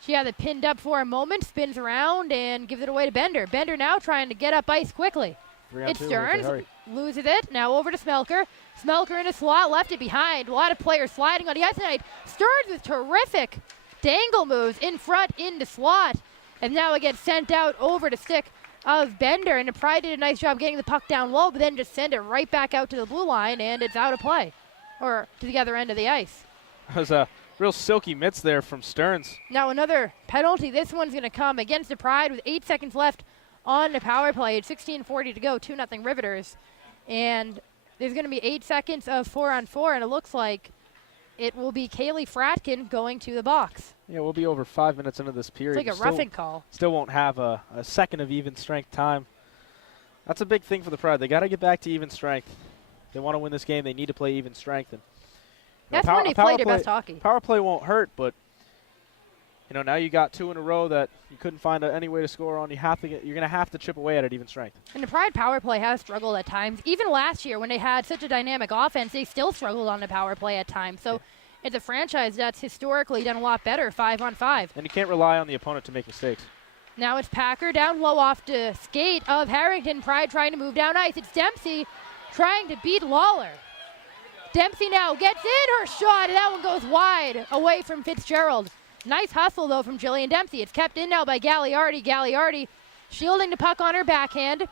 She has it pinned up for a moment, spins around, and gives it away to Bender. Bender now trying to get up ice quickly. It's Stearns, loses it, now over to Smelker. Smelker in a slot, left it behind. A lot of players sliding on the ice tonight. Stearns with terrific dangle moves in front into slot. And now it gets sent out over to stick of Bender. And the Pride did a nice job getting the puck down low, but then just send it right back out to the blue line, and it's out of play. Or to the other end of the ice. That was a real silky mitts there from Stearns. Now another penalty. This one's going to come against the Pride with 8 seconds left on the power play. It's 16:40 to go, 2-0 Riveters. And there's going to be 8 seconds of 4-on-4, and it looks like it will be Kaylee Fratkin going to the box. Yeah, we'll be over 5 minutes into this period. It's like a roughing call. Still won't have a second of even strength time. That's a big thing for the Pride. They got to get back to even strength. If they want to win this game, they need to play even strength. And that's when they play their best hockey. Power play won't hurt, but now you got 2 in a row that you couldn't find any way to score on. You're going to have to chip away at it even strength. And the Pride power play has struggled at times. Even last year when they had such a dynamic offense, they still struggled on the power play at times. So it's a franchise that's historically done a lot better 5-on-5. And you can't rely on the opponent to make mistakes. Now it's Packer down low off the skate of Harrington. Pride trying to move down ice. It's Dempsey trying to beat Lawler. Dempsey now gets in her shot, and that one goes wide away from Fitzgerald. Nice hustle, though, from Jillian Dempsey. It's kept in now by Gagliardi. Gagliardi shielding the puck on her backhand.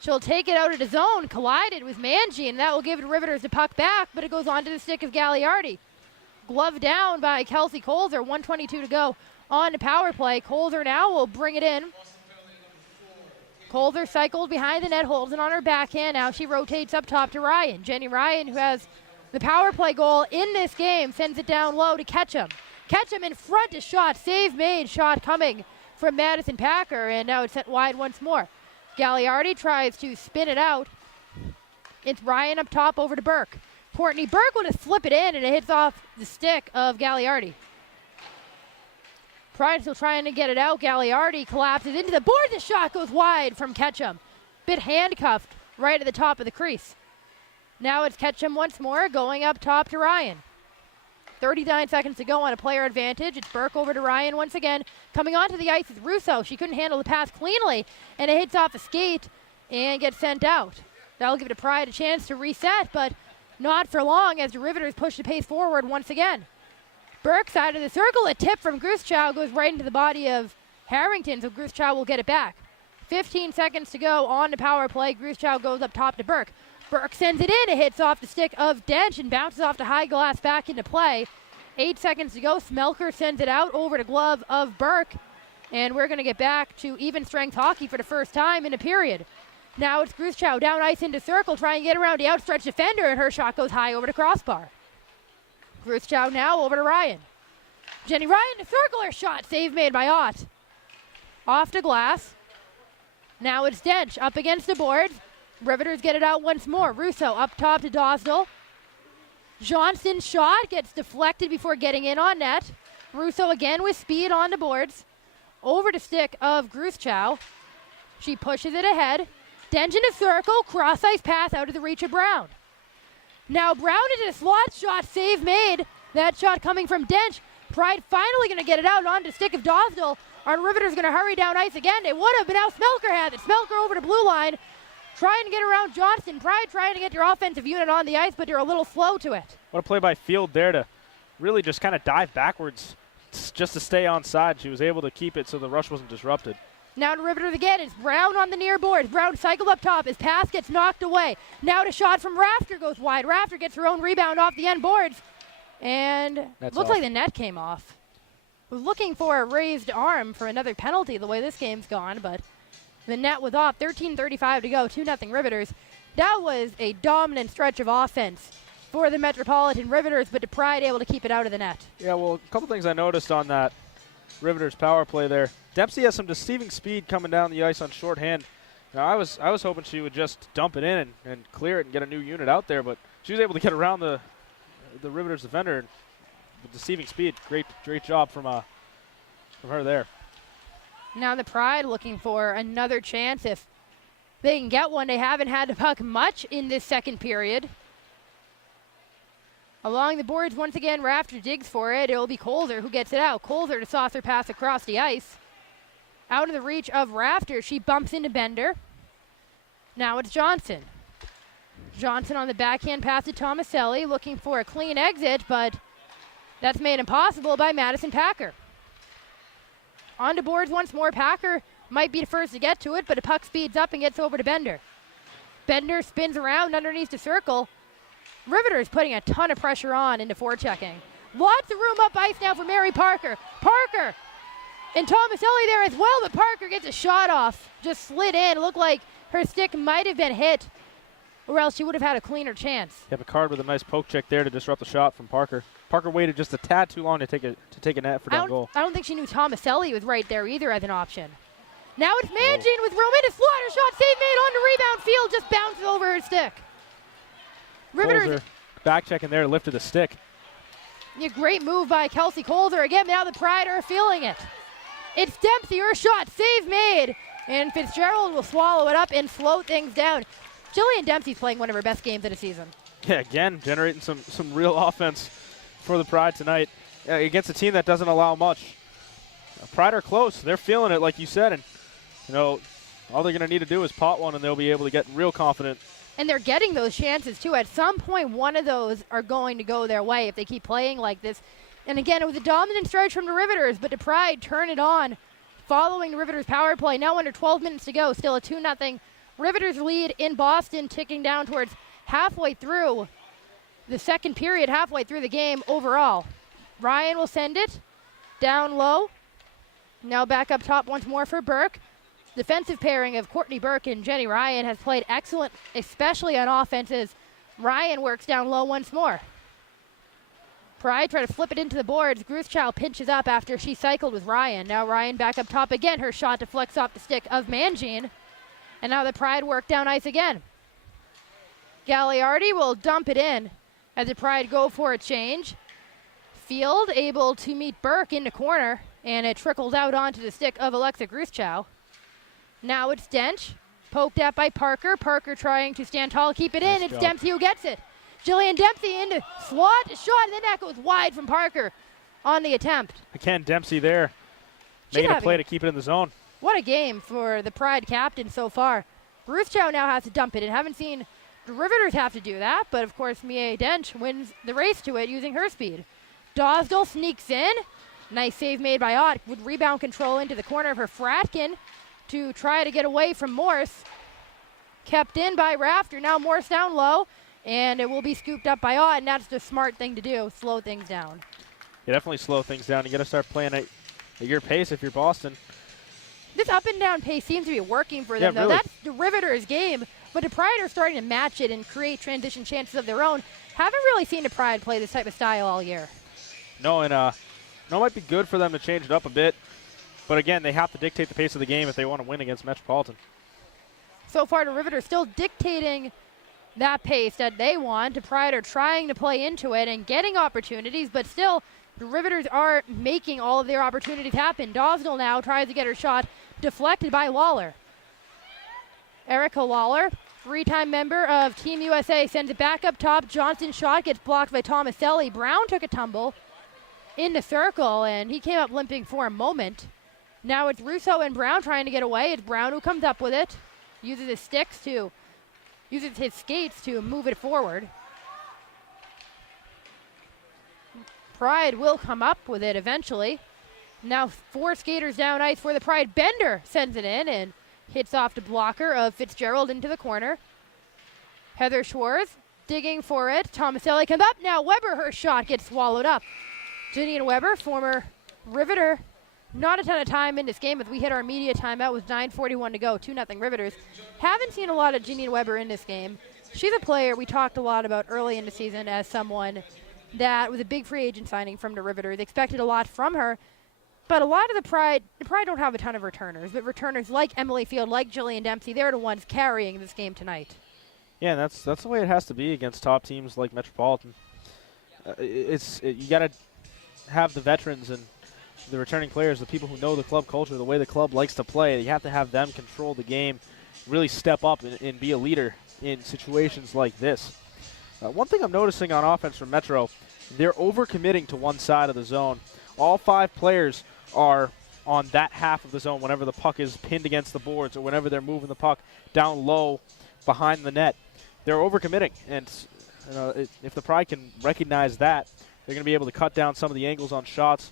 She'll take it out of the zone. Collided with Manji, and that will give the Riveters the puck back, but it goes onto the stick of Gagliardi. Glove down by Kelsey Colzer. 1:22 to go on the power play. Colzer now will bring it in. Colzer cycled behind the net, holds it on her backhand. Now she rotates up top to Ryan. Jenny Ryan, who has the power play goal in this game, sends it down low to Ketchum. Ketchum in front, a shot, save made, shot coming from Madison Packer, and now it's sent wide once more. Gagliardi tries to spin it out. It's Ryan up top over to Burke. Courtney Burke will just flip it in, and it hits off the stick of Gagliardi. Pride still trying to get it out. Gagliardi collapses into the board. The shot goes wide from Ketchum. Bit handcuffed right at the top of the crease. Now it's Ketchum once more, going up top to Ryan. 39 seconds to go on a player advantage. It's Burke over to Ryan once again. Coming onto the ice is Russo. She couldn't handle the pass cleanly, and it hits off the skate and gets sent out. That'll give the Pride a chance to reset, but not for long as the Riveters push the pace forward once again. Burke side of the circle, a tip from Gruschow goes right into the body of Harrington, so Gruschow will get it back. 15 seconds to go on the power play. Gruschow goes up top to Burke. Burke sends it in. It hits off the stick of Dench and bounces off the high glass back into play. 8 seconds to go. Smelker sends it out over the glove of Burke. And we're going to get back to even strength hockey for the first time in a period. Now it's Gruschow down ice into circle, trying to get around the outstretched defender, and her shot goes high over the crossbar. Gruschow now over to Ryan. Jenny Ryan to circle, her shot. Save made by Ott. Off to glass. Now it's Dench up against the boards. Riveters get it out once more. Russo up top to Dosdell. Johnson's shot gets deflected before getting in on net. Russo again with speed on the boards. Over to stick of Gruschow. She pushes it ahead. Dench in a circle. Cross-ice pass out of the reach of Brown. Now Brown into the slot shot. Save made. That shot coming from Dench. Pride finally going to get it out onto the stick of Dosdell. Our Riveters going to hurry down ice again. It would have, but now Smelker has it. Smelker over to blue line. Trying to get around Johnson. Pride trying to get your offensive unit on the ice, but they're a little slow to it. What a play by Field there to really just kind of dive backwards just to stay on side. She was able to keep it so the rush wasn't disrupted. Now to Riveters again. It's Brown on the near boards. Brown cycled up top. His pass gets knocked away. Now to shot from Rafter goes wide. Rafter gets her own rebound off the end boards. And looks like the net came off. Was looking for a raised arm for another penalty the way this game's gone, but the net was off. 13:35 to go. 2-0 Riveters. That was a dominant stretch of offense for the Metropolitan Riveters, but Pride able to keep it out of the net. Yeah, well, a couple things I noticed on that Riveters power play there. Dempsey has some deceiving speed coming down the ice on shorthand. Now, I was hoping she would just dump it in and clear it and get a new unit out there, but she was able to get around the Riveters defender with deceiving speed. Great job from her there. Now the Pride looking for another chance if they can get one. They haven't had the puck much in this second period. Along the boards once again, Rafter digs for it. It will be Colzer who gets it out. Colzer to saucer pass across the ice. Out of the reach of Rafter, she bumps into Bender. Now it's Johnson. Johnson on the backhand pass to Tomaselli, looking for a clean exit, but that's made impossible by Madison Packer. On the boards once more. Packer might be the first to get to it, but the puck speeds up and gets over to Bender. Bender spins around underneath the circle. Riveters putting a ton of pressure on into forechecking. Lots of room up ice now for Mary Parker. Parker and Tomaselli there as well, but Parker gets a shot off. Just slid in. Looked like her stick might have been hit, or else she would have had a cleaner chance. You have a card with a nice poke check there to disrupt the shot from Parker. Parker waited just a tad too long to take a net for that goal. I don't think she knew Tomaselli was right there either as an option. Now it's Mangine with room into slaughter shot. Save made on the rebound. Field just bounces over her stick. Riveters back checking there, lifted the stick. A great move by Kelsey Colzer. Again, now the Pride are feeling it. It's Dempsey, her shot, save made. And Fitzgerald will swallow it up and slow things down. Jillian Dempsey's playing one of her best games of the season. Yeah, again, generating some real offense for the Pride tonight against a team that doesn't allow much. Pride are close. They're feeling it, like you said. And, all they're going to need to do is pot one, and they'll be able to get real confident. And they're getting those chances, too. At some point, one of those are going to go their way if they keep playing like this. And again, it was a dominant stretch from the Riveters, but the Pride turn it on following the Riveters power play. Now under 12 minutes to go, still a 2-0 Riveters lead in Boston, ticking down towards halfway through the second period, halfway through the game overall. Ryan will send it down low. Now back up top once more for Burke. Defensive pairing of Courtney Burke and Jenny Ryan has played excellent, especially on offenses. Ryan works down low once more. Pride try to flip it into the boards. Gruthchild pinches up after she cycled with Ryan. Now Ryan back up top again. Her shot deflects off the stick of Mangine. And now the Pride work down ice again. Gagliardi will dump it in as the Pride go for a change. Field able to meet Burke in the corner, and it trickles out onto the stick of Alexa Gruthchild. Now it's Dench, poked at by Parker. Parker trying to stand tall, keep it in. It's Dempsey who gets it. Jillian Dempsey into slot, shot, and then that goes wide from Parker on the attempt. Again, Dempsey there, making a play to keep it in the zone. What a game for the Pride captain so far. Gruthchild now has to dump it in. Haven't seen the Riveters have to do that, but of course Mia Dench wins the race to it using her speed. Dosdell sneaks in. Nice save made by Ott with rebound control into the corner of her Fratkin to try to get away from Morse. Kept in by Rafter. Now Morse down low, and it will be scooped up by Ott, and that's the smart thing to do, slow things down. Yeah, definitely slow things down. You got to start playing at your pace if you're Boston. This up and down pace seems to be working for them, though. Really. That's the Riveters' game, but the Pride are starting to match it and create transition chances of their own. Haven't really seen the Pride play this type of style all year. No, and it might be good for them to change it up a bit. But again, they have to dictate the pace of the game if they want to win against Metropolitan. So far, the Riveters still dictating that pace that they want. The Pride are trying to play into it and getting opportunities, but still, the Riveters are making all of their opportunities happen. Dosdell now tries to get her shot deflected by Lawler. Erica Lawler, three-time member of Team USA, sends it back up top. Johnson's shot gets blocked by Tomaselli. Brown took a tumble in the circle, and he came up limping for a moment. Now it's Russo and Brown trying to get away. It's Brown who comes up with it. Uses his skates to move it forward. Pride will come up with it eventually. Now 4 skaters down ice for the Pride. Bender sends it in and hits off the blocker of Fitzgerald into the corner. Heather Schwartz digging for it. Tomaselli comes up. Now Weber, her shot gets swallowed up. Janine Weber, former Riveter. Not a ton of time in this game as we hit our media timeout with 9:41 to go. 2-0 Riveters. Haven't seen a lot of Janine Weber in this game. She's a player we talked a lot about early in the season as someone that was a big free agent signing from the Riveters. Expected a lot from her. But a lot of the Pride don't have a ton of returners, but returners like Emily Field, like Jillian Dempsey, they're the ones carrying this game tonight. Yeah, that's the way it has to be against top teams like Metropolitan. You got to have the veterans and the returning players, the people who know the club culture, the way the club likes to play. You have to have them control the game, really step up and be a leader in situations like this. One thing I'm noticing on offense from Metro, they're overcommitting to one side of the zone. All 5 players are on that half of the zone whenever the puck is pinned against the boards or whenever they're moving the puck down low behind the net. They're overcommitting, and if the Pride can recognize that, they're going to be able to cut down some of the angles on shots,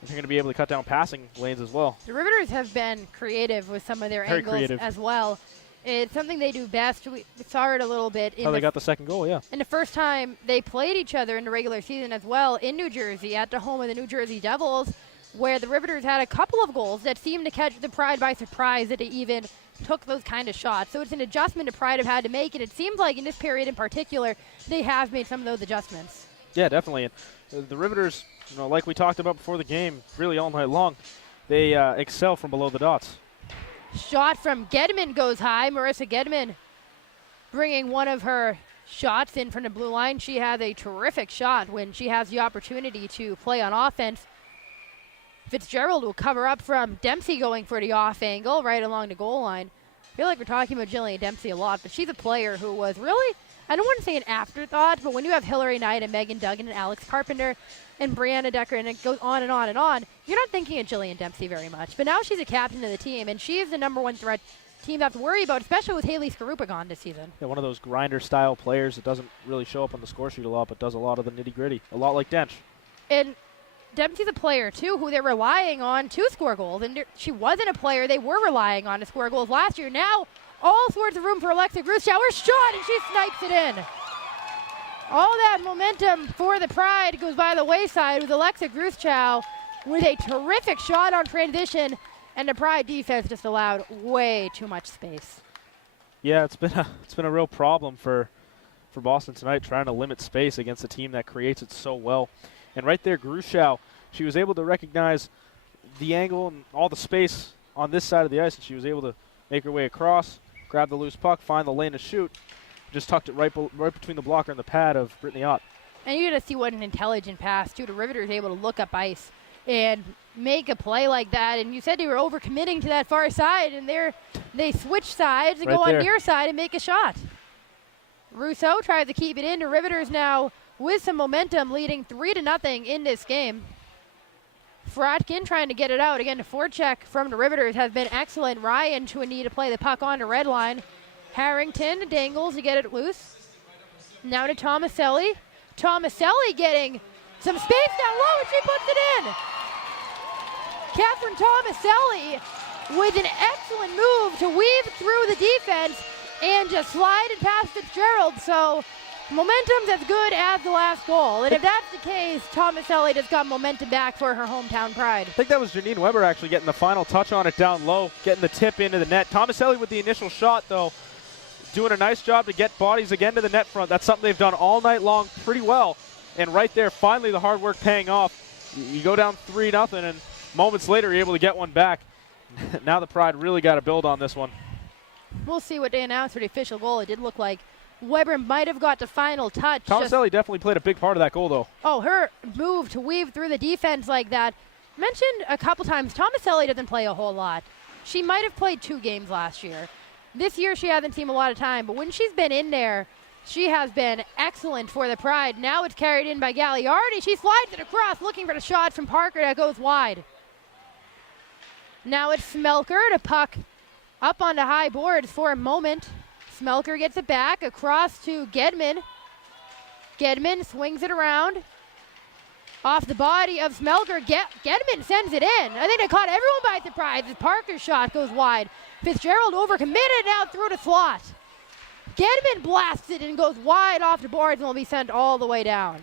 and they're going to be able to cut down passing lanes as well. The Riveters have been creative with some of their Very angles creative as well. It's something they do best. We saw it a little bit. They got the second goal, yeah. And the first time they played each other in the regular season as well in New Jersey at the home of the New Jersey Devils, where the Riveters had a couple of goals that seemed to catch the Pride by surprise that they even took those kind of shots. So it's an adjustment the Pride have had to make, and it seems like in this period in particular, they have made some of those adjustments. Yeah, definitely. And the Riveters, like we talked about before the game, really all night long, they excel from below the dots. Shot from Gedman goes high. Marissa Gedman bringing one of her shots in from the blue line. She has a terrific shot when she has the opportunity to play on offense. Fitzgerald will cover up from Dempsey going for the off angle right along the goal line. I feel like we're talking about Jillian Dempsey a lot, but she's a player who was really, I don't want to say an afterthought, but when you have Hillary Knight and Megan Duggan and Alex Carpenter and Brianna Decker, and it goes on and on and on, you're not thinking of Jillian Dempsey very much. But now she's a captain of the team, and she is the number 1 threat team to have to worry about, especially with Haley Skarupa gone this season. Yeah, one of those grinder-style players that doesn't really show up on the score sheet a lot, but does a lot of the nitty-gritty, a lot like Dench. And Dempsey's a player, too, who they're relying on to score goals. And she wasn't a player they were relying on to score goals last year. Now, all sorts of room for Alexa Gruschow. Her shot, and she snipes it in. All that momentum for the Pride goes by the wayside with Alexa Gruschow with a terrific shot on transition, and the Pride defense just allowed way too much space. Yeah, it's been a real problem for Boston tonight, trying to limit space against a team that creates it so well. And right there, Gruschow, she was able to recognize the angle and all the space on this side of the ice, and she was able to make her way across, grab the loose puck, find the lane to shoot, just tucked it right between the blocker and the pad of Brittany Ott. And you got to see what an intelligent pass, too. The Riveters able to look up ice and make a play like that. And you said they were overcommitting to that far side, and they switch sides and right go there on near side and make a shot. Rousseau tries to keep it in. The Riveters now with some momentum, leading 3-0 in this game. Fratkin trying to get it out. Again, the forecheck from the Riveters has been excellent. Ryan to a need to play the puck on the red line. Harrington dangles to get it loose. Now to Tomaselli. Tomaselli getting some space down low, and she puts it in. Catherine Tomaselli with an excellent move to weave through the defense and just slide it past Fitzgerald. So momentum's as good as the last goal. And if that's the case, Tomaselli just got momentum back for her hometown Pride. I think that was Janine Weber actually getting the final touch on it down low, getting the tip into the net. Tomaselli with the initial shot, though, doing a nice job to get bodies again to the net front. That's something they've done all night long pretty well. And right there, finally the hard work paying off. You go down 3-0, and moments later you're able to get one back. Now the Pride really got to build on this one. We'll see what they announced for the official goal. It did look like Weber might have got the final touch. Tomaselli definitely played a big part of that goal, though. Oh, her move to weave through the defense like that. Mentioned a couple times, Tomaselli doesn't play a whole lot. She might have played 2 games last year. This year she hasn't seen a lot of time, but when she's been in there, she has been excellent for the Pride. Now it's carried in by Gagliardi. She slides it across, looking for the shot from Parker that goes wide. Now it's Smelker to puck up on the high boards for a moment. Smelker gets it back across to Gedman. Gedman swings it around. Off the body of Smelker, Gedman sends it in. I think they caught everyone by surprise as Parker's shot goes wide. Fitzgerald overcommitted, now through the slot. Gedman blasts it and goes wide off the boards and will be sent all the way down.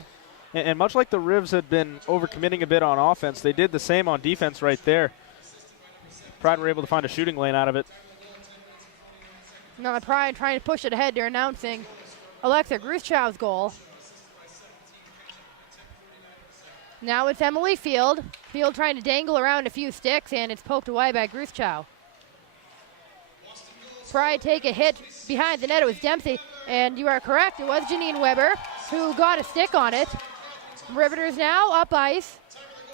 And much like the Rivs had been overcommitting a bit on offense, they did the same on defense right there. Pride were able to find a shooting lane out of it. Now the Pride trying to push it ahead. They're announcing Alexa Gruschow's goal. Now it's Emily Field. Field trying to dangle around a few sticks, and it's poked away by Gruschow. Pride take a hit behind the net. It was Dempsey, and you are correct. It was Janine Weber who got a stick on it. Riveters now up ice.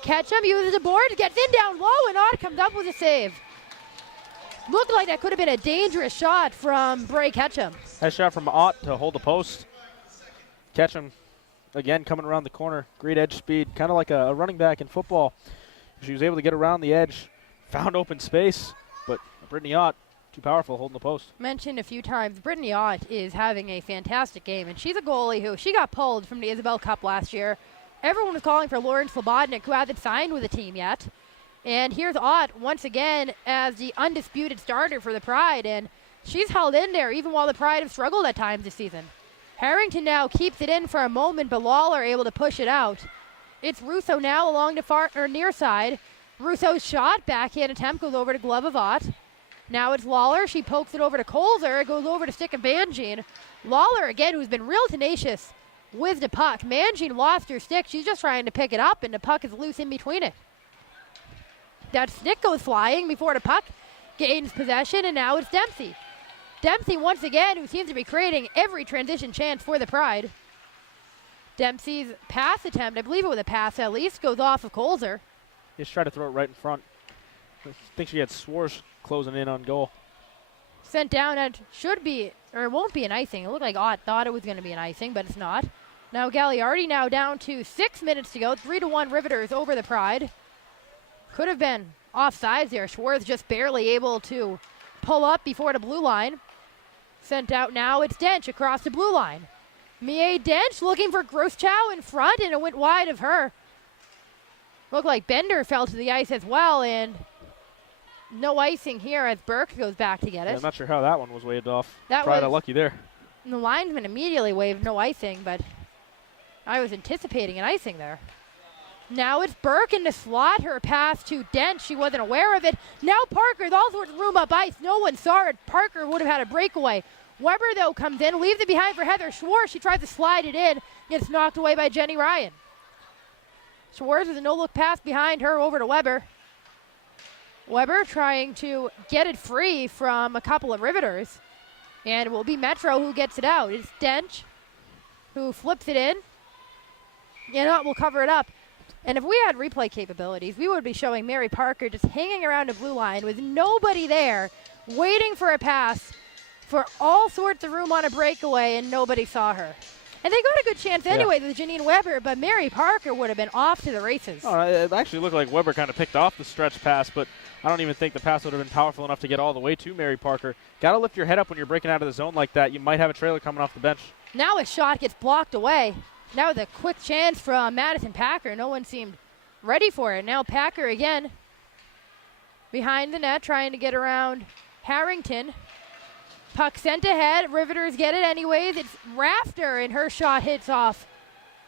Ketchum uses the board, gets in down low, and Ott comes up with a save. Looked like that could have been a dangerous shot from Bray Ketchum. Nice shot from Ott to hold the post. Ketchum, again, coming around the corner. Great edge speed, kind of like a running back in football. She was able to get around the edge, found open space, but Brittany Ott, too powerful holding the post. Mentioned a few times, Brittany Ott is having a fantastic game, and she's a goalie who, she got pulled from the Isabel Cup last year. Everyone was calling for Lauren Slobodnik, who hasn't signed with the team yet. And here's Ott once again as the undisputed starter for the Pride, and she's held in there even while the Pride have struggled at times this season. Harrington now keeps it in for a moment, but Lawler able to push it out. It's Russo now along the far or near side. Russo's shot, backhand attempt, goes over to glove of Ott. Now it's Lawler. She pokes it over to Colzer. It goes over to stick of Mangine. Lawler again, who's been real tenacious with the puck. Mangine lost her stick. She's just trying to pick it up, and the puck is loose in between it. That stick goes flying before the puck gains possession, and now it's Dempsey. Dempsey once again, who seems to be creating every transition chance for the Pride. Dempsey's pass attempt, I believe it was a pass at least, goes off of Colzer. Just tried to throw it right in front. I think she had Swarsh closing in on goal. Sent down and should be, or it won't be an icing. It looked like Ott thought it was going to be an icing, but it's not. Now Gagliardi now down to 6 minutes to go. 3-1 Riveters over the Pride. Could have been offsides there. Schwartz just barely able to pull up before the blue line. Sent out now. It's Dench across the blue line. Mie Dench looking for Groschow in front, and it went wide of her. Looked like Bender fell to the ice as well, and no icing here as Burke goes back to get it. Yeah, I'm not sure how that one was waved off. That Pride was lucky there. The linesman immediately waved no icing, but I was anticipating an icing there. Now it's Burke in the slot. Her pass to Dent. She wasn't aware of it. Now Parker. There's all sorts of room up ice. No one saw it. Parker would have had a breakaway. Weber, though, comes in, leaves it behind for Heather Schwartz. She tries to slide it in. Gets knocked away by Jenny Ryan. Schwartz with a no-look pass behind her over to Weber. Weber trying to get it free from a couple of Riveters. And it will be Metro who gets it out. It's Dench who flips it in. And will cover it up. And if we had replay capabilities, we would be showing Mary Parker just hanging around the blue line with nobody there, waiting for a pass for all sorts of room on a breakaway, and nobody saw her. And they got a good chance anyway with Janine Weber, but Mary Parker would have been off to the races. Oh, it actually looked like Weber kind of picked off the stretch pass, but I don't even think the pass would have been powerful enough to get all the way to Mary Parker. Got to lift your head up when you're breaking out of the zone like that. You might have a trailer coming off the bench. Now a shot gets blocked away. Now with a quick chance from Madison Packer. No one seemed ready for it. Now Packer again behind the net trying to get around Harrington. Puck sent ahead. Riveters get it anyways. It's Rafter, and her shot hits off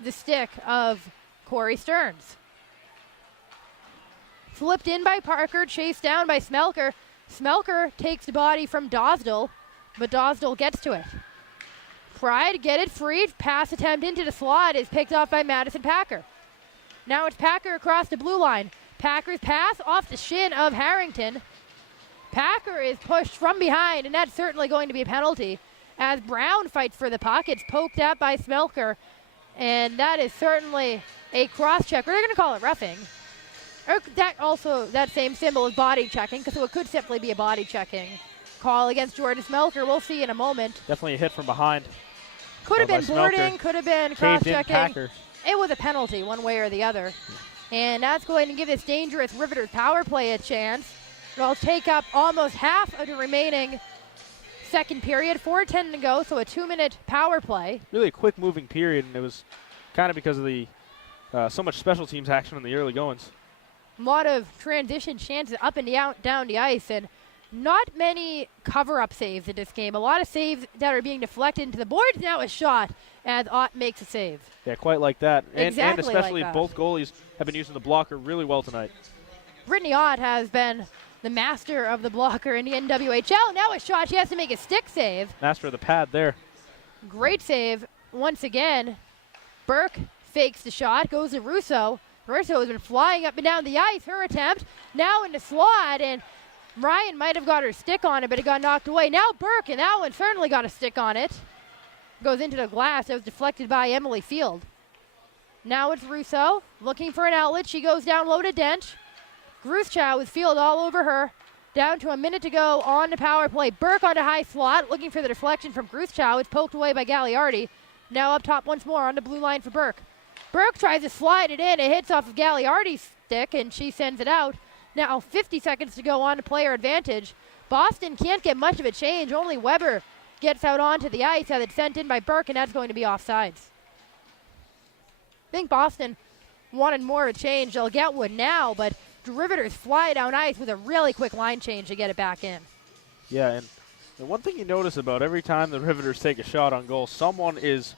the stick of Corey Stearns. Flipped in by Parker, chased down by Smelker. Smelker takes the body from Dosdell, but Dosdell gets to it. Pride get it free. Pass attempt into the slot is picked off by Madison Packer. Now it's Packer across the blue line. Packer's pass off the shin of Harrington. Packer is pushed from behind, and that's certainly going to be a penalty. As Brown fights for the puck, it's poked at by Smelker, and that is certainly a cross-check. Or they're going to call it roughing. Or that same symbol is body checking, because it could simply be a body checking call against Jordan Smelker. We'll see in a moment. Definitely a hit from behind. Could have been boarding, could have been cross-checking. It was a penalty one way or the other. And that's going to give this dangerous Riveters power play a chance. It'll take up almost half of the remaining second period. 4:10 to go, so a 2-minute power play. Really a quick moving period, and it was kind of because of the so much special teams action in the early goings. A lot of transition chances up and down the ice, and not many cover-up saves in this game. A lot of saves that are being deflected into the boards. Now a shot as Ott makes a save. Yeah, quite like that. And especially like that. Both goalies have been using the blocker really well tonight. Brittany Ott has been the master of the blocker in the NWHL. Now a shot. She has to make a stick save. Master of the pad there. Great save once again. Burke fakes the shot, goes to Russo. Russo has been flying up and down the ice. Her attempt now in the slot, and Ryan might have got her stick on it, but it got knocked away. Now Burke, and that one certainly got a stick on it. Goes into the glass. That was deflected by Emily Field. Now it's Russo looking for an outlet. She goes down low to Dench. Gruthchow with Field all over her. Down to a minute to go on the power play. Burke on the high slot, looking for the deflection from Gruthchow. It's poked away by Gagliardi. Now up top once more on the blue line for Burke. Burke tries to slide it in. It hits off of Gagliardi's stick, and she sends it out. Now 50 seconds to go on to player advantage. Boston can't get much of a change. Only Weber gets out onto the ice as it's sent in by Burke, and that's going to be offsides. I think Boston wanted more of a change. They'll get one now, but the Riveters fly down ice with a really quick line change to get it back in. Yeah, and the one thing you notice about every time the Riveters take a shot on goal, someone is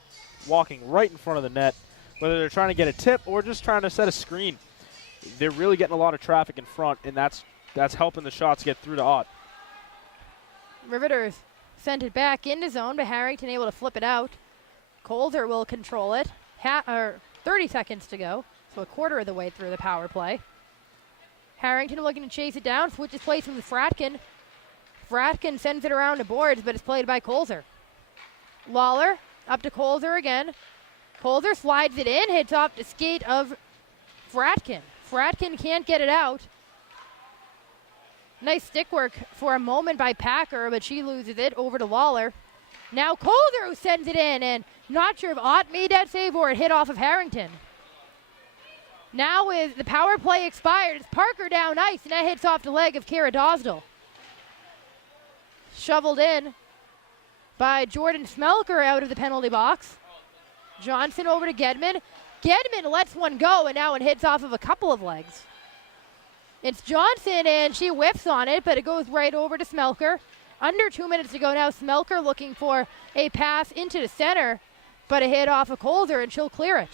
walking right in front of the net, whether they're trying to get a tip or just trying to set a screen. They're really getting a lot of traffic in front, and that's helping the shots get through to Ott. Riveters sent it back into zone, but Harrington able to flip it out. Colzer will control it. 30 seconds to go, so a quarter of the way through the power play. Harrington looking to chase it down, switches places with Fratkin. Fratkin sends it around the boards, but it's played by Colzer. Lawler up to Colzer again. Colzer slides it in, hits off the skate of Fratkin. Fratkin can't get it out. Nice stick work for a moment by Packer, but she loses it over to Lawler. Now Colzer who sends it in, and not sure if Ott made that save or it hit off of Harrington. Now with the power play expired, it's Parker down ice, and that hits off the leg of Kara Dosdell. Shoveled in by Jordan Smelker out of the penalty box. Johnson over to Gedman. Gedman lets one go, and now it hits off of a couple of legs. It's Johnson, and she whiffs on it, but it goes right over to Smelker. Under 2 minutes to go now. Smelker looking for a pass into the center, but a hit off of Colzer, and she'll clear it.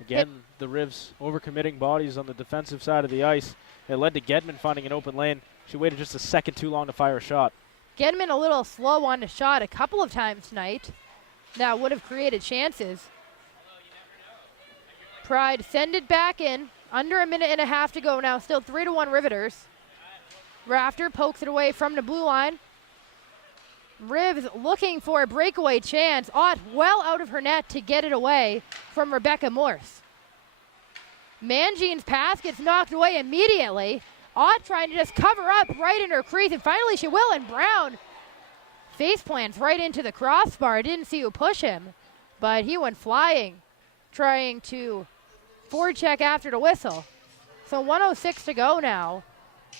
Again, the Rivs overcommitting bodies on the defensive side of the ice. It led to Gedman finding an open lane. She waited just a second too long to fire a shot. Gedman a little slow on the shot a couple of times tonight. That would have created chances. Pride send it back in. Under a minute and a half to go now. Still 3-1 Riveters. Rafter pokes it away from the blue line. Rivs looking for a breakaway chance. Ott well out of her net to get it away from Rebecca Morse. Mangine's pass gets knocked away immediately. Ott trying to just cover up right in her crease, and finally she will, and Brown face plants right into the crossbar. Didn't see who push him, but he went flying, trying to forward check after the whistle. So 1:06 to go now.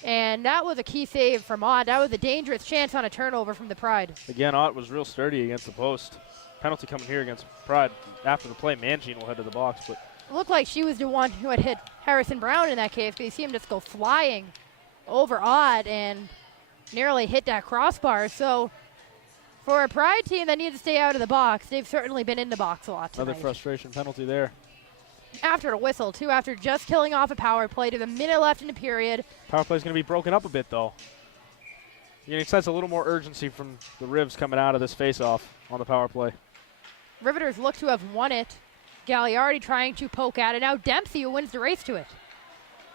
And that was a key save from Ott. That was a dangerous chance on a turnover from the Pride. Again, Ott was real sturdy against the post. Penalty coming here against Pride. After the play, Mangine will head to the box. But it looked like she was the one who had hit Harrison Brown in that case, because you see him just go flying over Ott and nearly hit that crossbar. So for a Pride team that needs to stay out of the box, they've certainly been in the box a lot tonight. Another frustration penalty there. After the whistle, too, after just killing off a power play. There's a minute left in the period. Power play is going to be broken up a bit, though. You can sense a little more urgency from the Rivs coming out of this face-off on the power play. Riveters look to have won it. Gagliardi trying to poke at it. Now Dempsey who wins the race to it.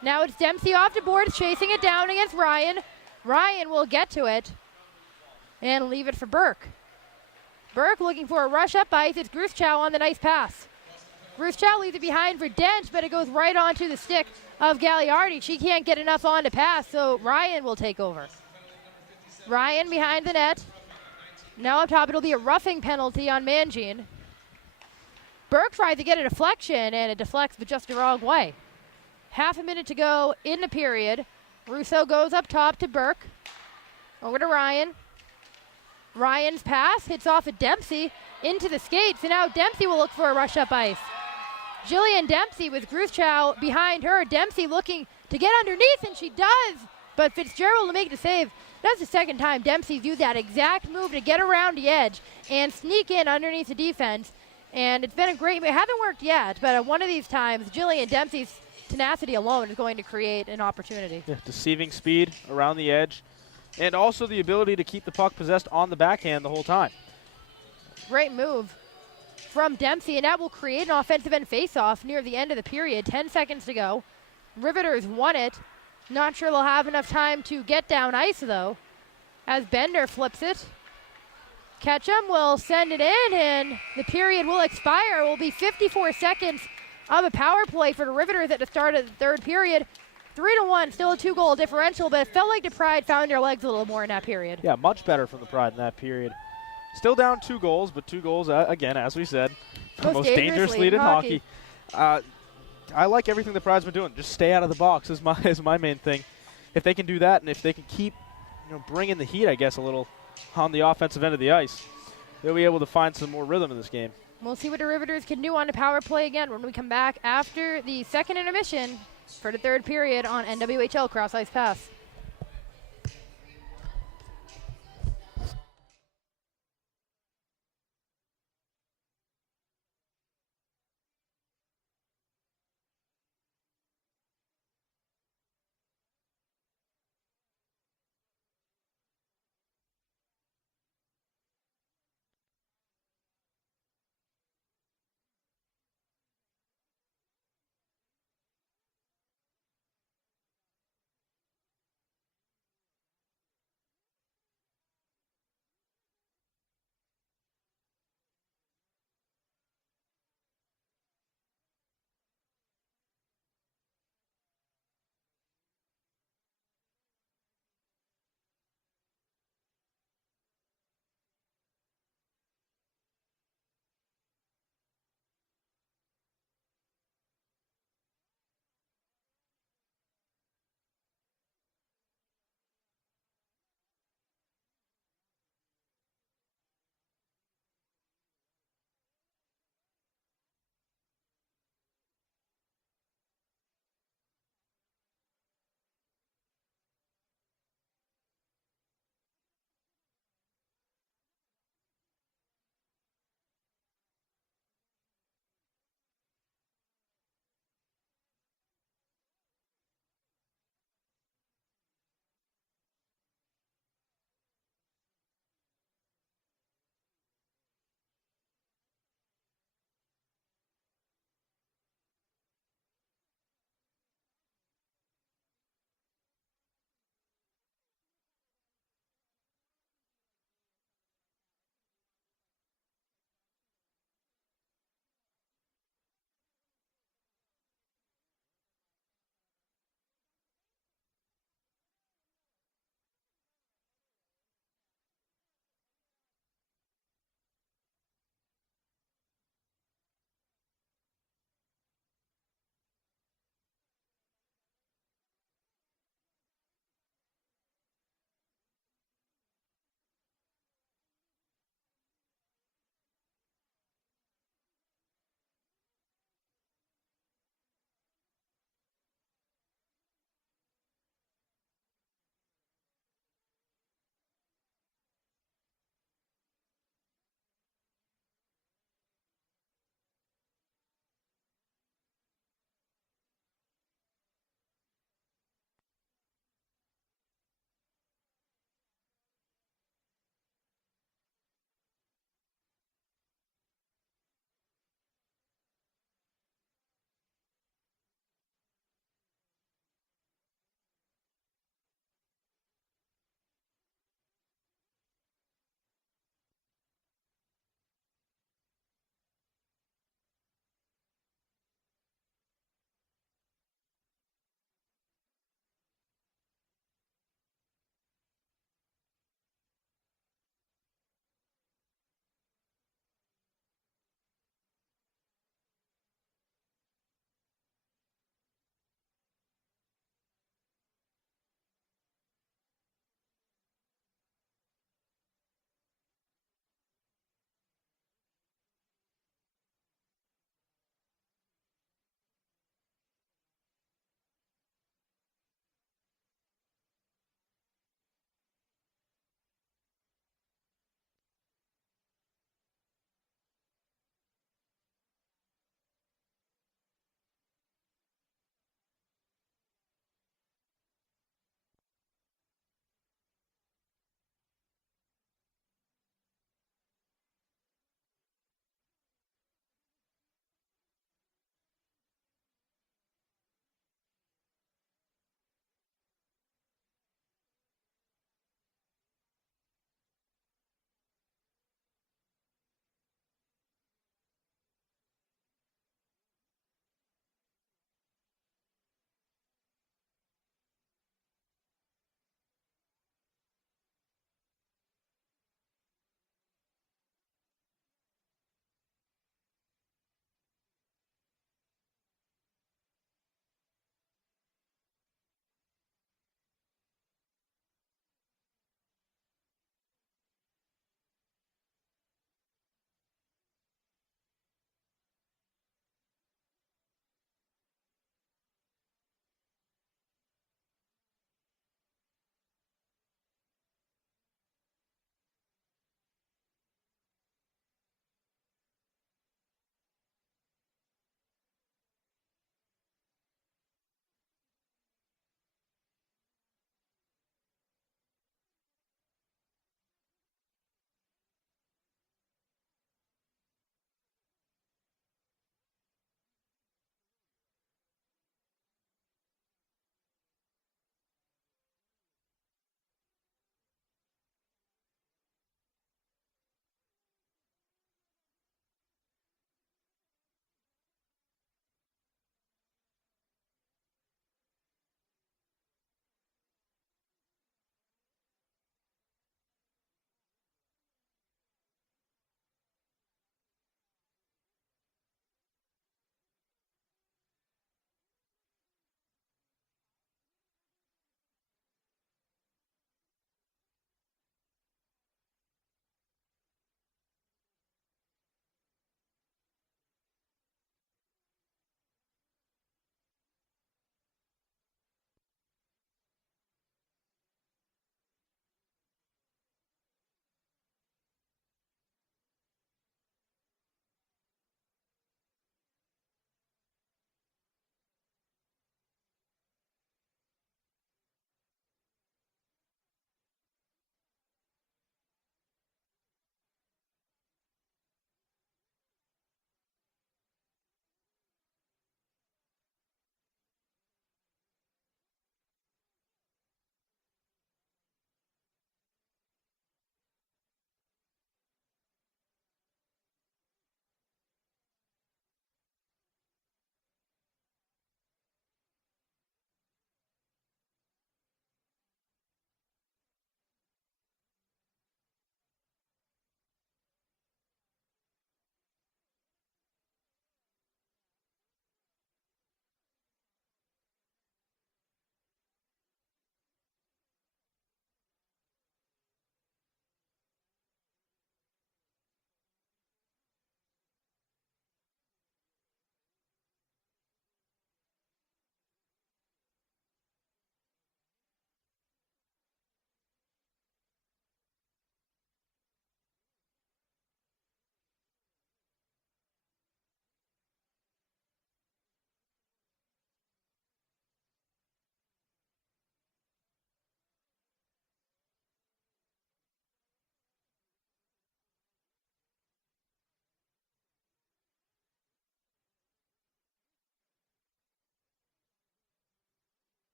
Now it's Dempsey off the board, chasing it down against Ryan. Ryan will get to it and leave it for Burke. Burke looking for a rush up ice. It's Gruthchow on the nice pass. Gruthchow leaves it behind for Dench, but it goes right onto the stick of Gagliardi. She can't get enough on to pass, so Ryan will take over. Ryan behind the net. Now up top, it'll be a roughing penalty on Mangine. Burke tries to get a deflection, and it deflects, but just the wrong way. Half a minute to go in the period. Russo goes up top to Burke. Over to Ryan. Ryan's pass hits off at Dempsey into the skates, and now Dempsey will look for a rush up ice. Jillian Dempsey with Gruthchow behind her. Dempsey looking to get underneath, and she does. But Fitzgerald will make the save. That's the second time Dempsey's used that exact move to get around the edge and sneak in underneath the defense. And it's been a great, it hasn't worked yet, but one of these times, Jillian Dempsey's tenacity alone is going to create an opportunity. Yeah, deceiving speed around the edge, and also the ability to keep the puck possessed on the backhand the whole time. Great move from Dempsey, and that will create an offensive end faceoff near the end of the period. 10 seconds to go. Riveters won it. Not sure they'll have enough time to get down ice, though, as Bender flips it. Ketchum will send it in, and the period will expire. It will be 54 seconds of a power play for the Riveters at the start of the third period. 3-1, still a 2-goal differential, but it felt like the Pride found their legs a little more in that period. Yeah, much better from the Pride in that period. Still down 2 goals, but 2 goals, again, as we said, the most dangerous lead in hockey. I like everything the Pride's been doing. Just stay out of the box is my main thing. If they can do that, and if they can keep, bringing the heat, I guess, a little on the offensive end of the ice, they'll be able to find some more rhythm in this game. We'll see what the Riveters can do on the power play again when we come back after the second intermission for the third period on NWHL Cross Ice Pass.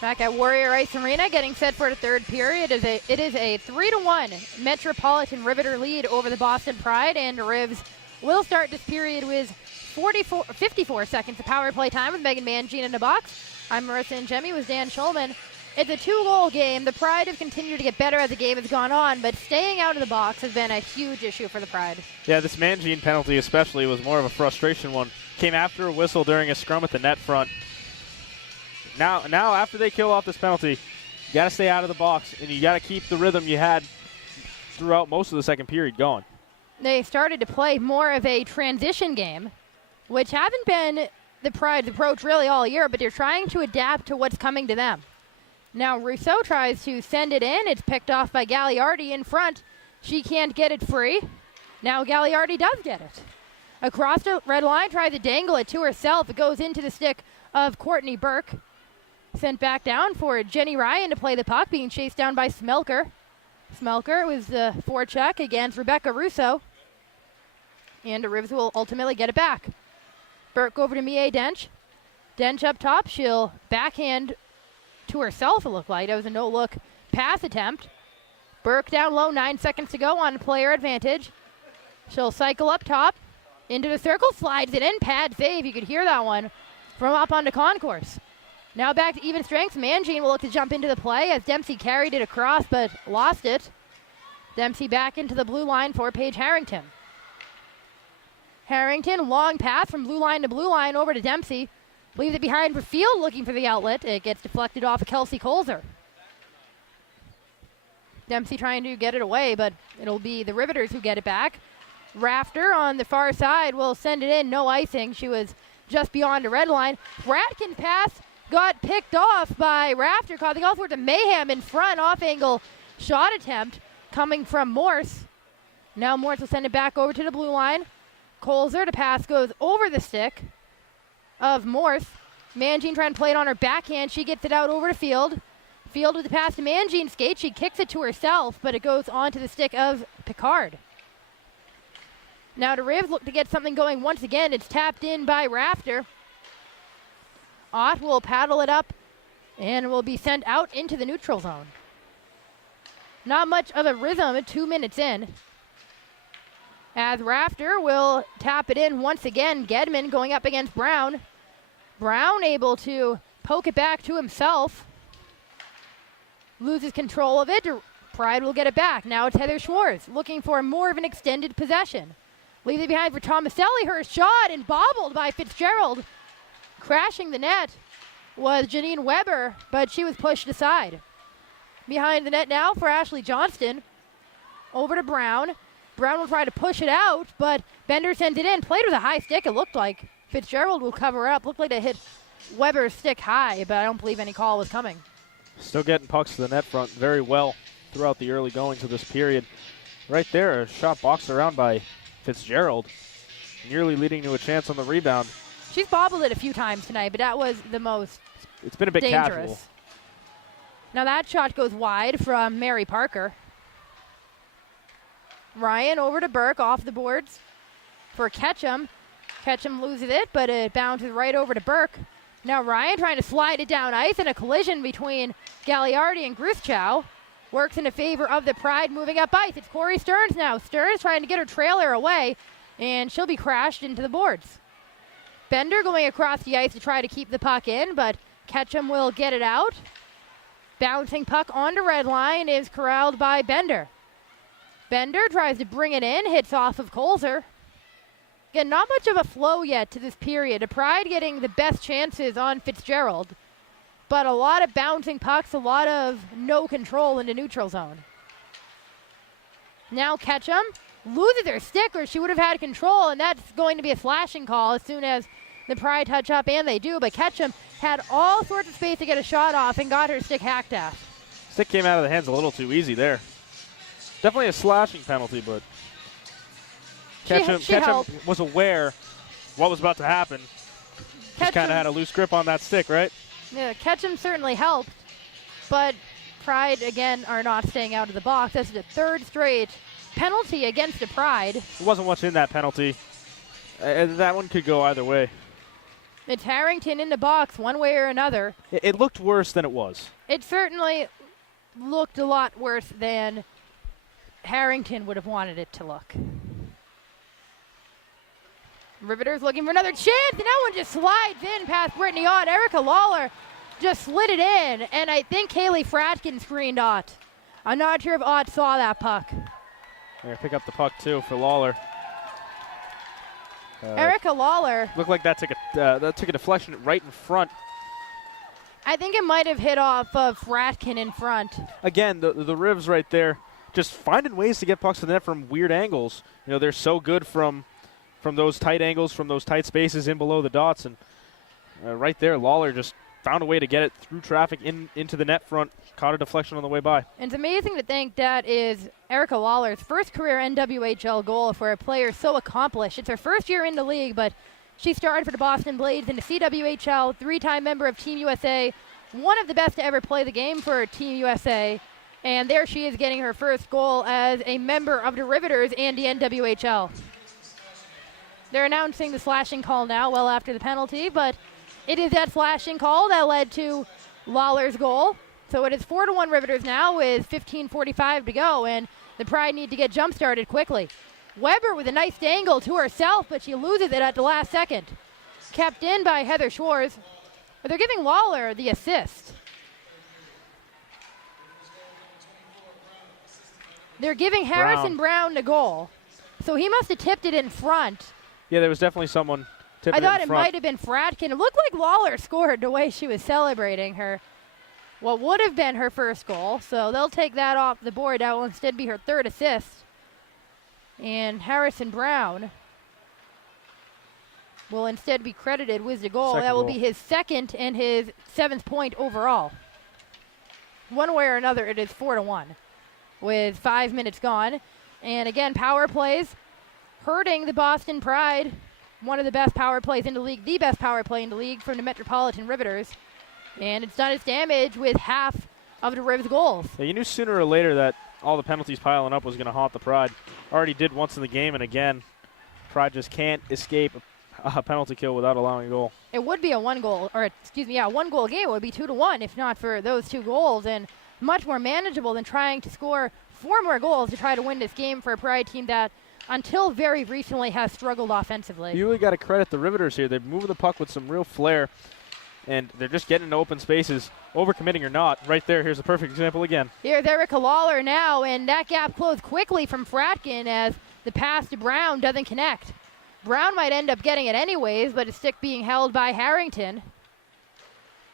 Back at Warrior Ice Arena, getting set for the third period. It is a 3-1 Metropolitan Riveter lead over the Boston Pride, and the Rivs will start this period with 54 seconds of power play time with Megan Mangine in the box. I'm Marissa Njemi with Dan Schulman. It's a 2-goal game. The Pride have continued to get better as the game has gone on, but staying out of the box has been a huge issue for the Pride. Yeah, this Mangine penalty especially was more of a frustration one. Came after a whistle during a scrum at the net front. Now after they kill off this penalty, you got to stay out of the box, and you got to keep the rhythm you had throughout most of the second period going. They started to play more of a transition game, which hasn't been the Pride's approach really all year, but they're trying to adapt to what's coming to them. Now Rousseau tries to send it in. It's picked off by Gagliardi in front. She can't get it free. Now Gagliardi does get it. Across the red line, tries to dangle it to herself. It goes into the stick of Courtney Burke. Sent back down for Jenny Ryan to play the puck, being chased down by Smelker. Smelker was the forecheck against Rebecca Russo. And the Rivs will ultimately get it back. Burke over to Mie Dench. Dench up top. She'll backhand to herself, it looked like. That was a no-look pass attempt. Burke down low, 9 seconds to go on player advantage. She'll cycle up top. Into the circle, slides it in. Pad save. You could hear that one from up on the concourse. Now back to even strength. Mangine will look to jump into the play as Dempsey carried it across but lost it. Dempsey back into the blue line for Paige Harrington. Harrington, long pass from blue line to blue line over to Dempsey. Leaves it behind for Field, looking for the outlet. It gets deflected off of Kelsey Colzer. Dempsey trying to get it away, but it'll be the Riveters who get it back. Rafter on the far side will send it in. No icing. She was just beyond the red line. Ratkin pass got picked off by Rafter, causing all sorts of mayhem in front. Off-angle shot attempt coming from Morse. Now Morse will send it back over to the blue line. Colzer, the pass goes over the stick of Morse. Mangine trying to play it on her backhand. She gets it out over to Field. Field with the pass to Mangine skate. She kicks it to herself, but it goes onto the stick of Picard. Now the Rivs look to get something going once again. It's tapped in by Rafter. Ott will paddle it up and will be sent out into the neutral zone. Not much of a rhythm at 2 minutes in. As Rafter will tap it in once again. Gedman going up against Brown. Brown able to poke it back to himself. Loses control of it. Pride will get it back. Now it's Heather Schwartz looking for more of an extended possession. Leaves it behind for Tomaselli. Her shot and bobbled by Fitzgerald. Crashing the net was Janine Weber, but she was pushed aside. Behind the net now for Ashley Johnston. Over to Brown. Brown will try to push it out, but Bender sends it in. Played with a high stick, it looked like. Fitzgerald will cover up. Looked like they hit Weber's stick high, but I don't believe any call was coming. Still getting pucks to the net front very well throughout the early goings of this period. Right there, a shot boxed around by Fitzgerald, nearly leading to a chance on the rebound. She's bobbled it a few times tonight, but that was the most It's been a bit dangerous. casual. Now that shot goes wide from Mary Parker. Ryan over to Burke, off the boards for Ketchum. Ketchum loses it, but it bounces right over to Burke. Now Ryan trying to slide it down ice, and a collision between Gagliardi and Gruthchow works in the favor of the Pride moving up ice. It's Corey Stearns now. Stearns trying to get her trailer away, and she'll be crashed into the boards. Bender going across the ice to try to keep the puck in, but Ketchum will get it out. Bouncing puck on the red line is corralled by Bender. Bender tries to bring it in, hits off of Colzer. Again, not much of a flow yet to this period. The Pride getting the best chances on Fitzgerald, but a lot of bouncing pucks, a lot of no control in the neutral zone. Now Ketchum loses her stick, or she would have had control, and that's going to be a slashing call as soon as the Pride touch up, and they do, but Ketchum had all sorts of space to get a shot off and got her stick hacked at. Stick came out of the hands a little too easy there. Definitely a slashing penalty, but Ketchum was aware what was about to happen. Just kind of had a loose grip on that stick, right? Yeah, Ketchum certainly helped, but Pride, again, are not staying out of the box. That's the third straight penalty against the Pride. There wasn't much in that penalty. That one could go either way. It's Harrington in the box one way or another. It looked worse than it was. It certainly looked a lot worse than Harrington would have wanted it to look. Riveters looking for another chance, and that one just slides in past Brittany Ott. Erica Lawler just slid it in, and I think Kaylee Fratkin screened Ott. I'm not sure if Ott saw that puck. They're going to pick up the puck, too, for Lawler. Erica Lawler. Looked like that took a deflection right in front. I think it might have hit off of Fratkin in front. Again, the Rivs right there, just finding ways to get pucks to the net from weird angles. You know, they're so good from those tight angles, from those tight spaces in below the dots. And right there, Lawler just found a way to get it through traffic into the net front, caught a deflection on the way by. And it's amazing to think that is Erica Lawler's first career NWHL goal for a player so accomplished. It's her first year in the league, but she started for the Boston Blades in the CWHL, 3-time member of Team USA, one of the best to ever play the game for Team USA. And there she is getting her first goal as a member of the Riveters and the NWHL. They're announcing the slashing call now, well after the penalty, but it is that slashing call that led to Lawler's goal. So it is 4-1 Riveters now with 15:45 to go, and the Pride need to get jump-started quickly. Weber with a nice angle to herself, but she loses it at the last second. Kept in by Heather Schwartz. But they're giving Lawler the assist. They're giving Harrison Brown the goal. So he must have tipped it in front. Yeah, there was definitely someone tipping it in front. I thought it might have been Fratkin. It looked like Lawler scored the way she was celebrating her. What would have been her first goal. So they'll take that off the board. That will instead be her third assist. And Harrison Brown will instead be credited with the goal. That will be his second and his 7th point overall. One way or another, it is 4-1 with 5 minutes gone. And again, power plays hurting the Boston Pride. One of the best power plays in the league, the best power play in the league from the Metropolitan Riveters. And it's done its damage with half of the Rivs' goals. Yeah, you knew sooner or later that all the penalties piling up was going to haunt the Pride. Already did once in the game, and again, Pride just can't escape a penalty kill without allowing a goal. It would be a one-goal game. It would be 2-1 if not for those 2 goals, and much more manageable than trying to score 4 more goals to try to win this game for a Pride team that, until very recently, has struggled offensively. You really got to credit the Riveters here. They're moving the puck with some real flair, and they're just getting into open spaces, overcommitting or not. Right there, here's a perfect example again. Here's Erica Lawler now, and that gap closed quickly from Fratkin as the pass to Brown doesn't connect. Brown might end up getting it anyways, but it's stick being held by Harrington.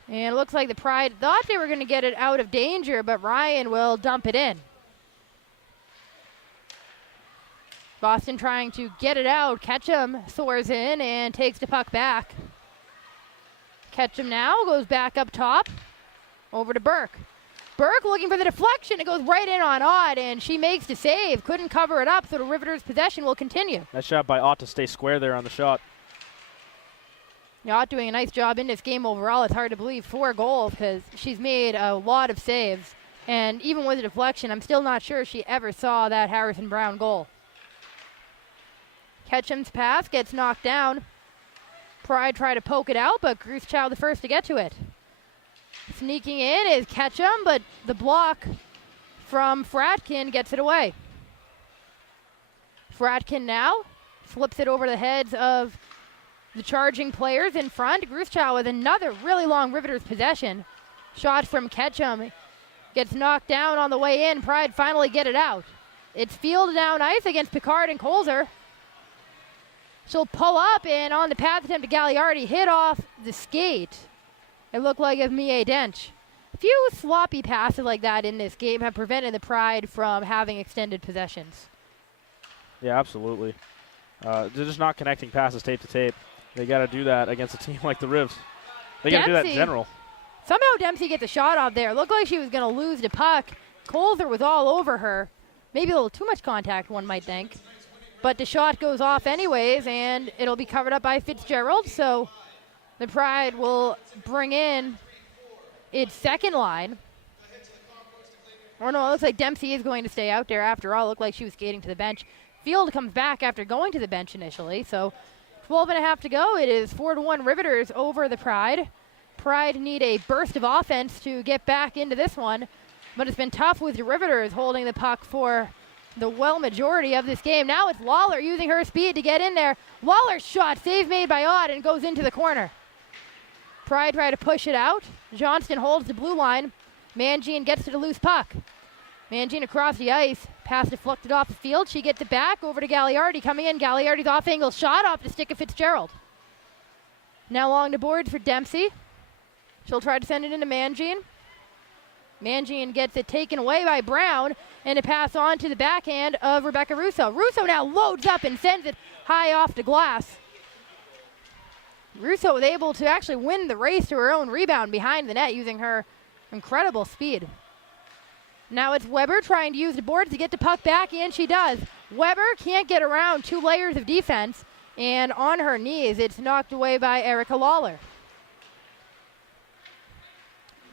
And it looks like the Pride thought they were going to get it out of danger, but Ryan will dump it in. Boston trying to get it out. Ketchum soars in and takes the puck back. Ketchum now goes back up top. Over to Burke. Burke looking for the deflection. It goes right in on Ott, and she makes the save. Couldn't cover it up, so the Riveters' possession will continue. Nice shot by Ott to stay square there on the shot. Ott doing a nice job in this game overall. It's hard to believe 4 goals because she's made a lot of saves. And even with the deflection, I'm still not sure she ever saw that Harrison Brown goal. Ketchum's pass gets knocked down. Pride try to poke it out, but Gruschau the first to get to it. Sneaking in is Ketchum, but the block from Fratkin gets it away. Fratkin now flips it over the heads of the charging players in front. Gruschau with another really long Riveters possession. Shot from Ketchum gets knocked down on the way in. Pride finally get it out. It's fielded down ice against Picard and Colzer. She'll pull up, and on the pass attempt to Gagliardi, hit off the skate. It looked like of Mie Dench. A few sloppy passes like that in this game have prevented the Pride from having extended possessions. Yeah, absolutely. They're just not connecting passes tape to tape. They got to do that against a team like the Rivs. They got to do that in general. Somehow Dempsey gets a shot off there. It looked like she was going to lose the puck. Colzer was all over her. Maybe a little too much contact, one might think. But the shot goes off anyways, and it'll be covered up by Fitzgerald. So the Pride will bring in its second line. Oh, no, it looks like Dempsey is going to stay out there after all. It looked like she was skating to the bench. Field comes back after going to the bench initially. So 12.5 to go. It is 4-1 Riveters over the Pride. Pride need a burst of offense to get back into this one, but it's been tough with the Riveters holding the puck for the majority of this game. Now it's Lawler using her speed to get in there. Lawler's shot, save made by Odd, and goes into the corner. Pride try to push it out. Johnston holds the blue line. Mangine gets to the loose puck. Mangine across the ice. Pass deflected off the field. She gets it back over to Gagliardi coming in. Gagliardi's off-angle shot off the stick of Fitzgerald. Now along the boards for Dempsey. She'll try to send it into Mangine. Mangine gets it taken away by Brown, and a pass on to the backhand of Rebecca Russo. Russo now loads up and sends it high off the glass. Russo was able to actually win the race to her own rebound behind the net using her incredible speed. Now it's Weber trying to use the boards to get the puck back, and she does. Weber can't get around 2 layers of defense, and on her knees, it's knocked away by Erica Lawler.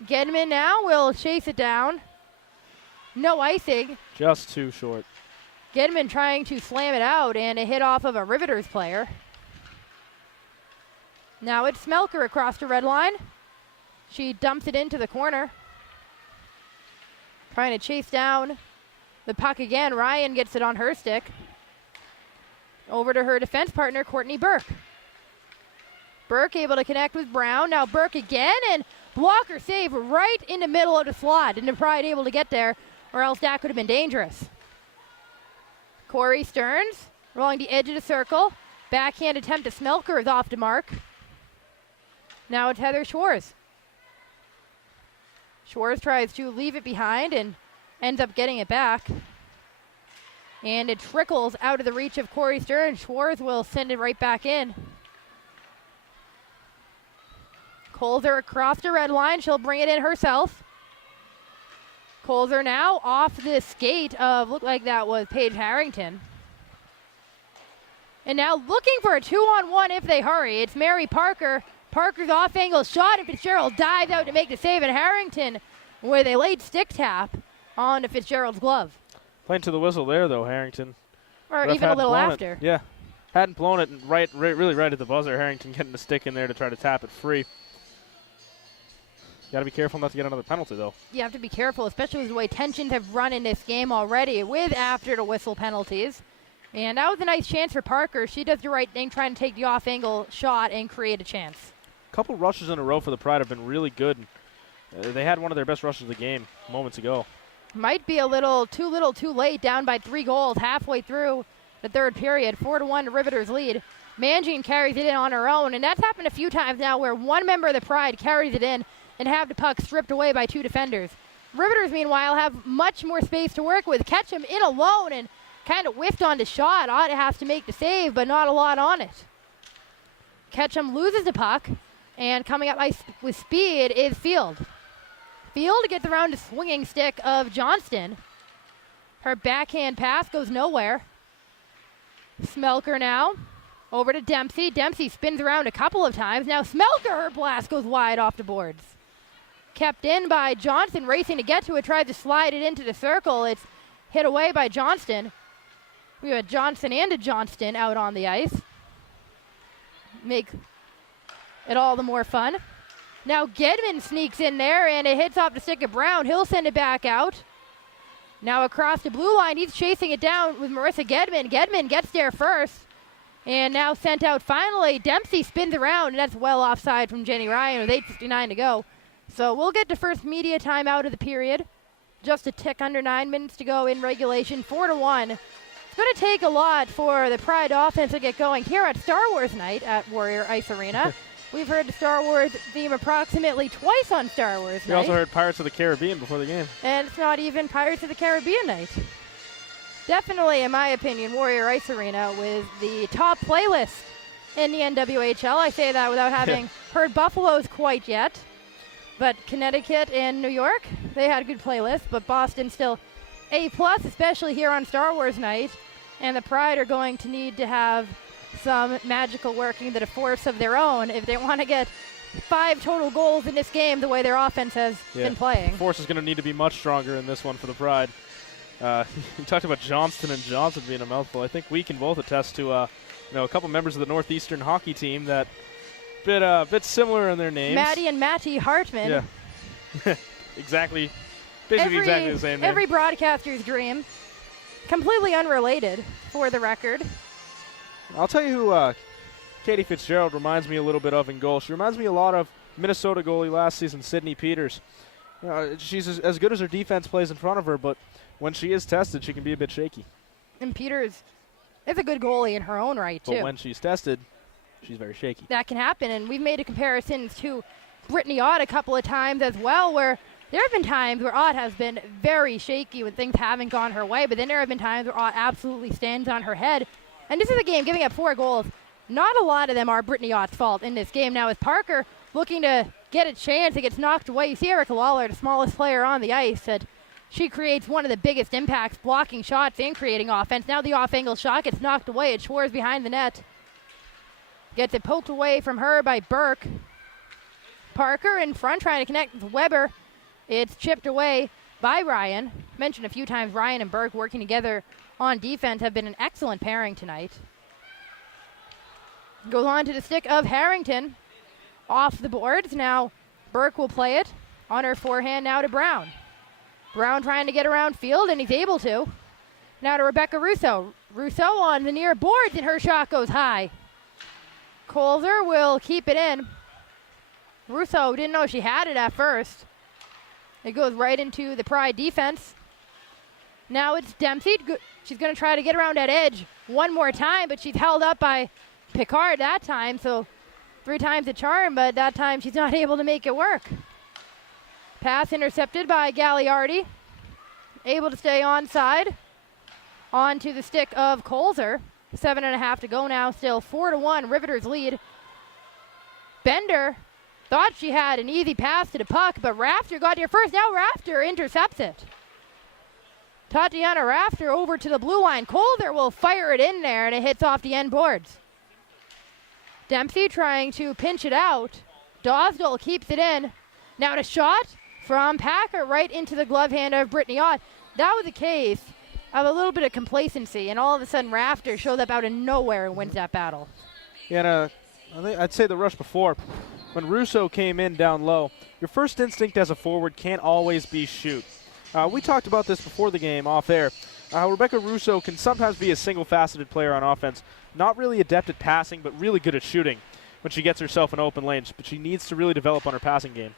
Gedman now will chase it down. No icing. Just too short. Gedman trying to slam it out, and a hit off of a Riveters player. Now it's Smelker across the red line. She dumps it into the corner. Trying to chase down the puck again. Ryan gets it on her stick. Over to her defense partner, Courtney Burke. Burke able to connect with Brown. Now Burke again, and blocker save right in the middle of the slot. And the Pride able to get there, or else that could have been dangerous. Corey Stearns along the edge of the circle. Backhand attempt to Smelker is off the mark. Now it's Heather Schwartz. Schwartz tries to leave it behind and ends up getting it back. And it trickles out of the reach of Corey Stearns. Schwartz will send it right back in. Colzer across the red line. She'll bring it in herself. Colzer now off the skate of, looked like that was Paige Harrington. And now looking for a 2-on-1 if they hurry. It's Mary Parker. Parker's off-angle shot, and Fitzgerald dives out to make the save, and Harrington with a late stick tap on to Fitzgerald's glove. Playing to the whistle there, though, Harrington. Or even a little after. It. Yeah. Hadn't blown it really right at the buzzer. Harrington getting the stick in there to try to tap it free. Got to be careful not to get another penalty, though. You have to be careful, especially with the way tensions have run in this game already with after the whistle penalties. And that was a nice chance for Parker. She does the right thing, trying to take the off-angle shot and create a chance. A couple rushes in a row for the Pride have been really good. They had one of their best rushes of the game moments ago. Might be a little too late, down by 3 goals halfway through the third period. 4-1 Riveters lead. Mangine carries it in on her own, and that's happened a few times now where one member of the Pride carries it in and have the puck stripped away by 2 defenders. Riveters, meanwhile, have much more space to work with. Ketchum in alone and kind of whiffed on the shot. Ott has to make the save, but not a lot on it. Ketchum loses the puck, and coming up with speed is Field. Field gets around the swinging stick of Johnston. Her backhand pass goes nowhere. Smelker now over to Dempsey. Dempsey spins around a couple of times. Now Smelker, her blast goes wide off the boards. Kept in by Johnson, racing to get to it, tried to slide it into the circle. It's hit away by Johnston. We have Johnson and a Johnston out on the ice. Make it all the more fun. Now Gedman sneaks in there, and it hits off the stick of Brown. He'll send it back out. Now across the blue line, he's chasing it down with Marissa Gedman. Gedman gets there first, and now sent out finally. Dempsey spins around, and that's well offside from Jenny Ryan with 8:59 to go. So we'll get the first media time out of the period. Just a tick under 9 minutes to go in regulation, 4-1. It's going to take a lot for the Pride offense to get going here at Star Wars night at Warrior Ice Arena. We've heard the Star Wars theme approximately twice on Star Wars night. We also heard Pirates of the Caribbean before the game. And it's not even Pirates of the Caribbean night. Definitely, in my opinion, Warrior Ice Arena with the top playlist in the NWHL. I say that without having heard Buffalo's quite yet. But Connecticut and New York, they had a good playlist. But Boston still A+, especially here on Star Wars night. And the Pride are going to need to have some magical working to the force of their own if they want to get 5 total goals in this game the way their offense has been playing. The force is going to need to be much stronger in this one for the Pride. You talked about Johnston and Johnson being a mouthful. I think we can both attest to a couple members of the Northeastern hockey team that bit similar in their names. Maddie and Matty Hartman. Yeah. Exactly. Basically exactly the same name. Every broadcaster's dream. Completely unrelated, for the record. I'll tell you who Katie Fitzgerald reminds me a little bit of in goal. She reminds me a lot of Minnesota goalie last season, Sydney Peters. She's as good as her defense plays in front of her, but when she is tested, she can be a bit shaky. And Peters is a good goalie in her own right, too. But when she's tested, she's very shaky. That can happen, and we've made a comparison to Brittany Ott a couple of times as well, where there have been times where Ott has been very shaky when things haven't gone her way, but then there have been times where Ott absolutely stands on her head. And this is a game giving up 4 goals. Not a lot of them are Brittany Ott's fault in this game. Now, with Parker looking to get a chance, it gets knocked away. You see Erica Lawler, the smallest player on the ice, and she creates one of the biggest impacts, blocking shots and creating offense. Now the off-angle shot gets knocked away. It's Schwartz behind the net. Gets it poked away from her by Burke. Parker in front trying to connect with Weber. It's chipped away by Ryan. Mentioned a few times Ryan and Burke working together on defense have been an excellent pairing tonight. Goes on to the stick of Harrington. Off the boards. Now Burke will play it on her forehand now to Brown. Brown trying to get around field, and he's able to. Now to Rebecca Russo. Russo on the near boards, and her shot goes high. Colzer will keep it in. Russo didn't know she had it at first. It goes right into the Pride defense. Now it's Dempsey. She's going to try to get around that edge one more time, but she's held up by Picard that time, so 3 times the charm, but that time she's not able to make it work. Pass intercepted by Gagliardi. Able to stay onside. On to the stick of Colzer. 7.5 to go now. Still 4-1. Riveters lead. Bender thought she had an easy pass to the puck, but Rafter got here first. Now Rafter intercepts it. Tatiana Rafter over to the blue line. Colzer will fire it in there, and it hits off the end boards. Dempsey trying to pinch it out. Dosdell keeps it in. Now the shot from Packer right into the glove hand of Brittany Ott. That was a case of a little bit of complacency, and all of a sudden Rafter showed up out of nowhere and wins that battle. Yeah, I'd say the rush before, when Russo came in down low, your first instinct as a forward can't always be shoot. We talked about this before the game off air. Rebecca Russo can sometimes be a single-faceted player on offense, not really adept at passing, but really good at shooting when she gets herself in open lanes. But she needs to really develop on her passing game.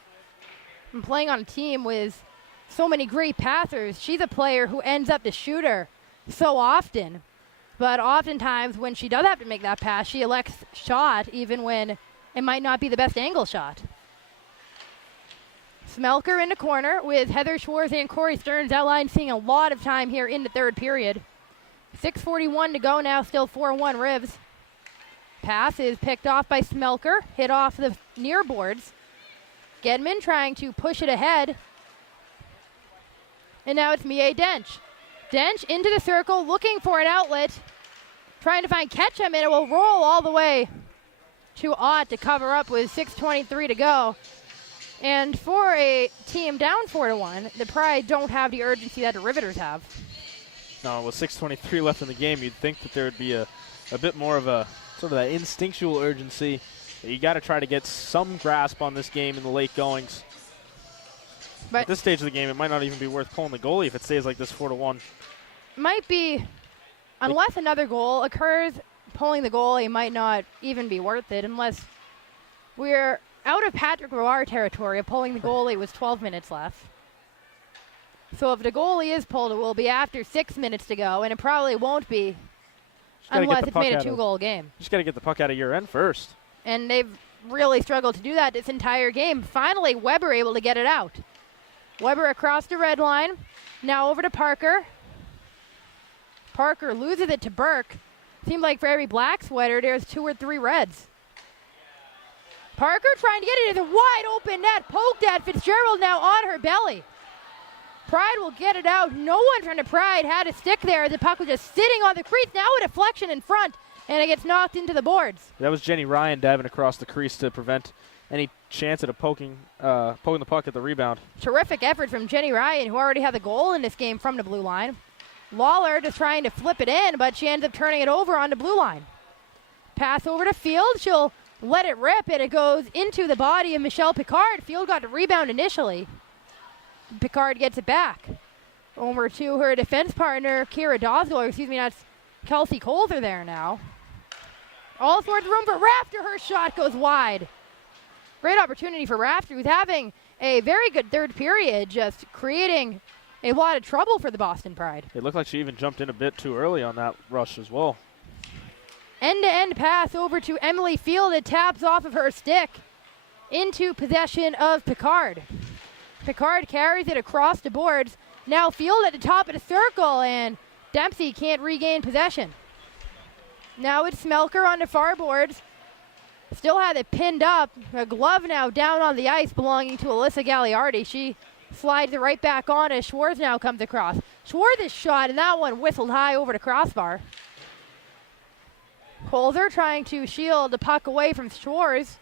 And playing on a team with so many great passers, she's a player who ends up the shooter so often. But oftentimes when she does have to make that pass, she elects shot even when it might not be the best angle shot. Smelker in the corner with Heather Schwartz and Corey Stearns. That line seeing a lot of time here in the third period. 6:41 to go now, still 4-1 Rivs. Pass is picked off by Smelker, hit off the near boards. Gedman trying to push it ahead. And now it's Mie Dench. Dench into the circle, looking for an outlet. Trying to find Ketchum, and it will roll all the way to Ott to cover up with 6:23 to go. And for a team down 4-1, the Pride don't have the urgency that the Riveters have. No, with 6:23 left in the game, you'd think that there would be a bit more of a sort of that instinctual urgency. You got to try to get some grasp on this game in the late goings. But at this stage of the game, it might not even be worth pulling the goalie if it stays like this 4-1. Might be, unless another goal occurs, pulling the goalie might not even be worth it unless we're out of Patrick Roar territory of pulling the goalie with 12 minutes left. So if the goalie is pulled, it will be after 6 minutes to go, and it probably won't be unless it's made a 2-goal game. Just got to get the puck out of your end first. And they've really struggled to do that this entire game. Finally, Weber able to get it out. Weber across the red line. Now over to Parker. Parker loses it to Burke. Seems like for every black sweater, there's 2 or 3 reds. Parker trying to get it into the wide open net. Poked at Fitzgerald now on her belly. Pride will get it out. No one from the Pride had a stick there. The puck was just sitting on the crease. Now a deflection in front, and it gets knocked into the boards. That was Jenny Ryan diving across the crease to prevent any chance at poking the puck at the rebound. Terrific effort from Jenny Ryan, who already had the goal in this game from the blue line. Lawler just trying to flip it in, but she ends up turning it over on the blue line. Pass over to Field. She'll let it rip, and it goes into the body of Michelle Picard. Field got the rebound initially. Picard gets it back. Over to her defense partner, Kira Dosgler. That's Kelsey Colzer there now. All sorts of room for Rafter. Her shot goes wide. Great opportunity for Rafter, who's having a very good third period, just creating a lot of trouble for the Boston Pride. It looked like she even jumped in a bit too early on that rush as well. End-to-end pass over to Emily Field. It taps off of her stick into possession of Picard. Picard carries it across the boards. Now Field at the top of the circle, and Dempsey can't regain possession. Now it's Smelker on the far boards. Still had it pinned up. A glove now down on the ice belonging to Alyssa Gagliardi. She slides it right back on as Schwartz now comes across. Schwartz's shot, and that one whistled high over the crossbar. Colzer trying to shield the puck away from Schwartz.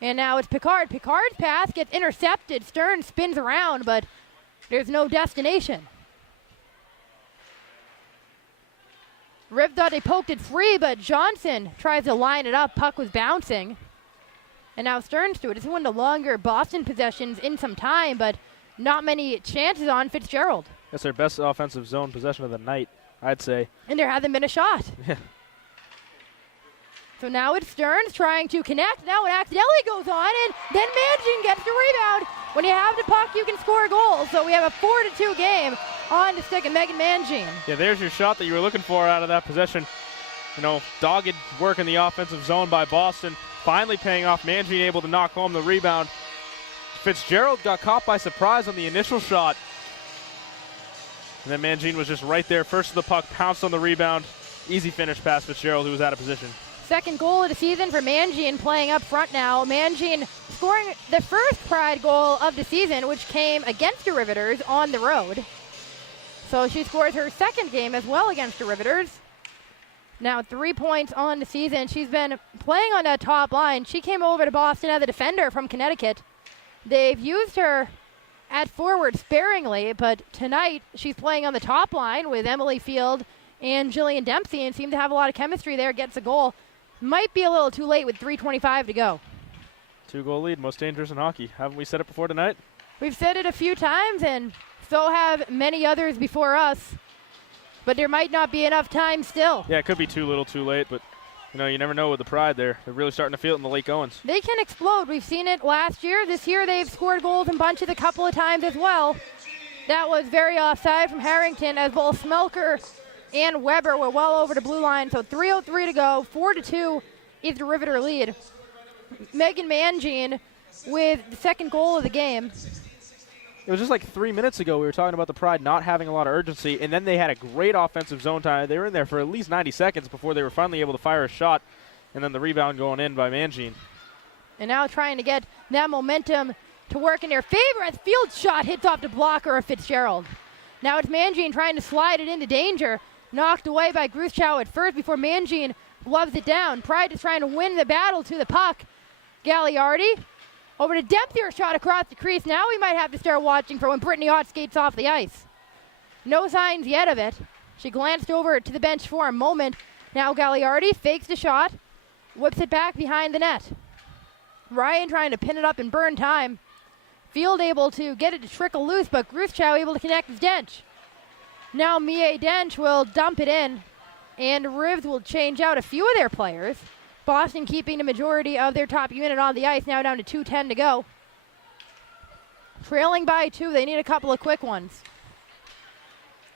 And now it's Picard. Picard's pass gets intercepted. Stern spins around, but there's no destination. Riv thought they poked it free, but Johnson tries to line it up. Puck was bouncing. And now Stearns to it. It's one of the longer Boston possessions in some time, but not many chances on Fitzgerald. That's their best offensive zone possession of the night, I'd say. And there hasn't been a shot. Yeah. So now it's Stearns trying to connect. Now it accidentally goes on, and then Mangin gets the rebound. When you have the puck, you can score goals. So we have a 4-2 game on the stick of Megan Mangin. Yeah, there's your shot that you were looking for out of that possession. Dogged work in the offensive zone by Boston. Finally paying off. Mangin able to knock home the rebound. Fitzgerald got caught by surprise on the initial shot. And then Mangin was just right there. First to the puck, pounced on the rebound. Easy finish past Fitzgerald, who was out of position. Second goal of the season for Mangin playing up front now. Mangin scoring the first Pride goal of the season, which came against the Riveters on the road. So she scores her second game as well against the Riveters. Now 3 points on the season. She's been playing on that top line. She came over to Boston as a defender from Connecticut. They've used her at forward sparingly, but tonight she's playing on the top line with Emily Field and Jillian Dempsey and seem to have a lot of chemistry there. Gets a goal. Might be a little too late with 3:25 to go. 2-goal lead, most dangerous in hockey. Haven't we said it before tonight? We've said it a few times, and so have many others before us. But there might not be enough time still. Yeah, it could be too little too late, but you never know with the Pride there. They're really starting to feel it in the late goings. They can explode. We've seen it last year. This year they've scored goals in bunches a couple of times as well. That was very offside from Harrington as both Smelker and Weber were well over the blue line. So 3:03 to go. 4-2 is the Riveter lead. Megan Mangin with the second goal of the game. It was just like 3 minutes ago we were talking about the Pride not having a lot of urgency, and then they had a great offensive zone time. They were in there for at least 90 seconds before they were finally able to fire a shot, and then the rebound going in by Mangin. And now trying to get that momentum to work in their favor as Field's shot hits off the blocker of Fitzgerald. Now it's Mangin trying to slide it into danger. Knocked away by Gruszczau at first before Mangin loves it down. Pride is trying to win the battle to the puck. Gagliardi over to Dempsey, her shot across the crease. Now we might have to start watching for when Brittany Ott skates off the ice. No signs yet of it. She glanced over to the bench for a moment. Now Gagliardi fakes the shot, whips it back behind the net. Ryan trying to pin it up and burn time. Field able to get it to trickle loose, but Gruszczau able to connect with Dench. Now Mie Dench will dump it in, and Rivs will change out a few of their players. Boston keeping the majority of their top unit on the ice, now down to 2:10 to go. Trailing by 2, they need a couple of quick ones.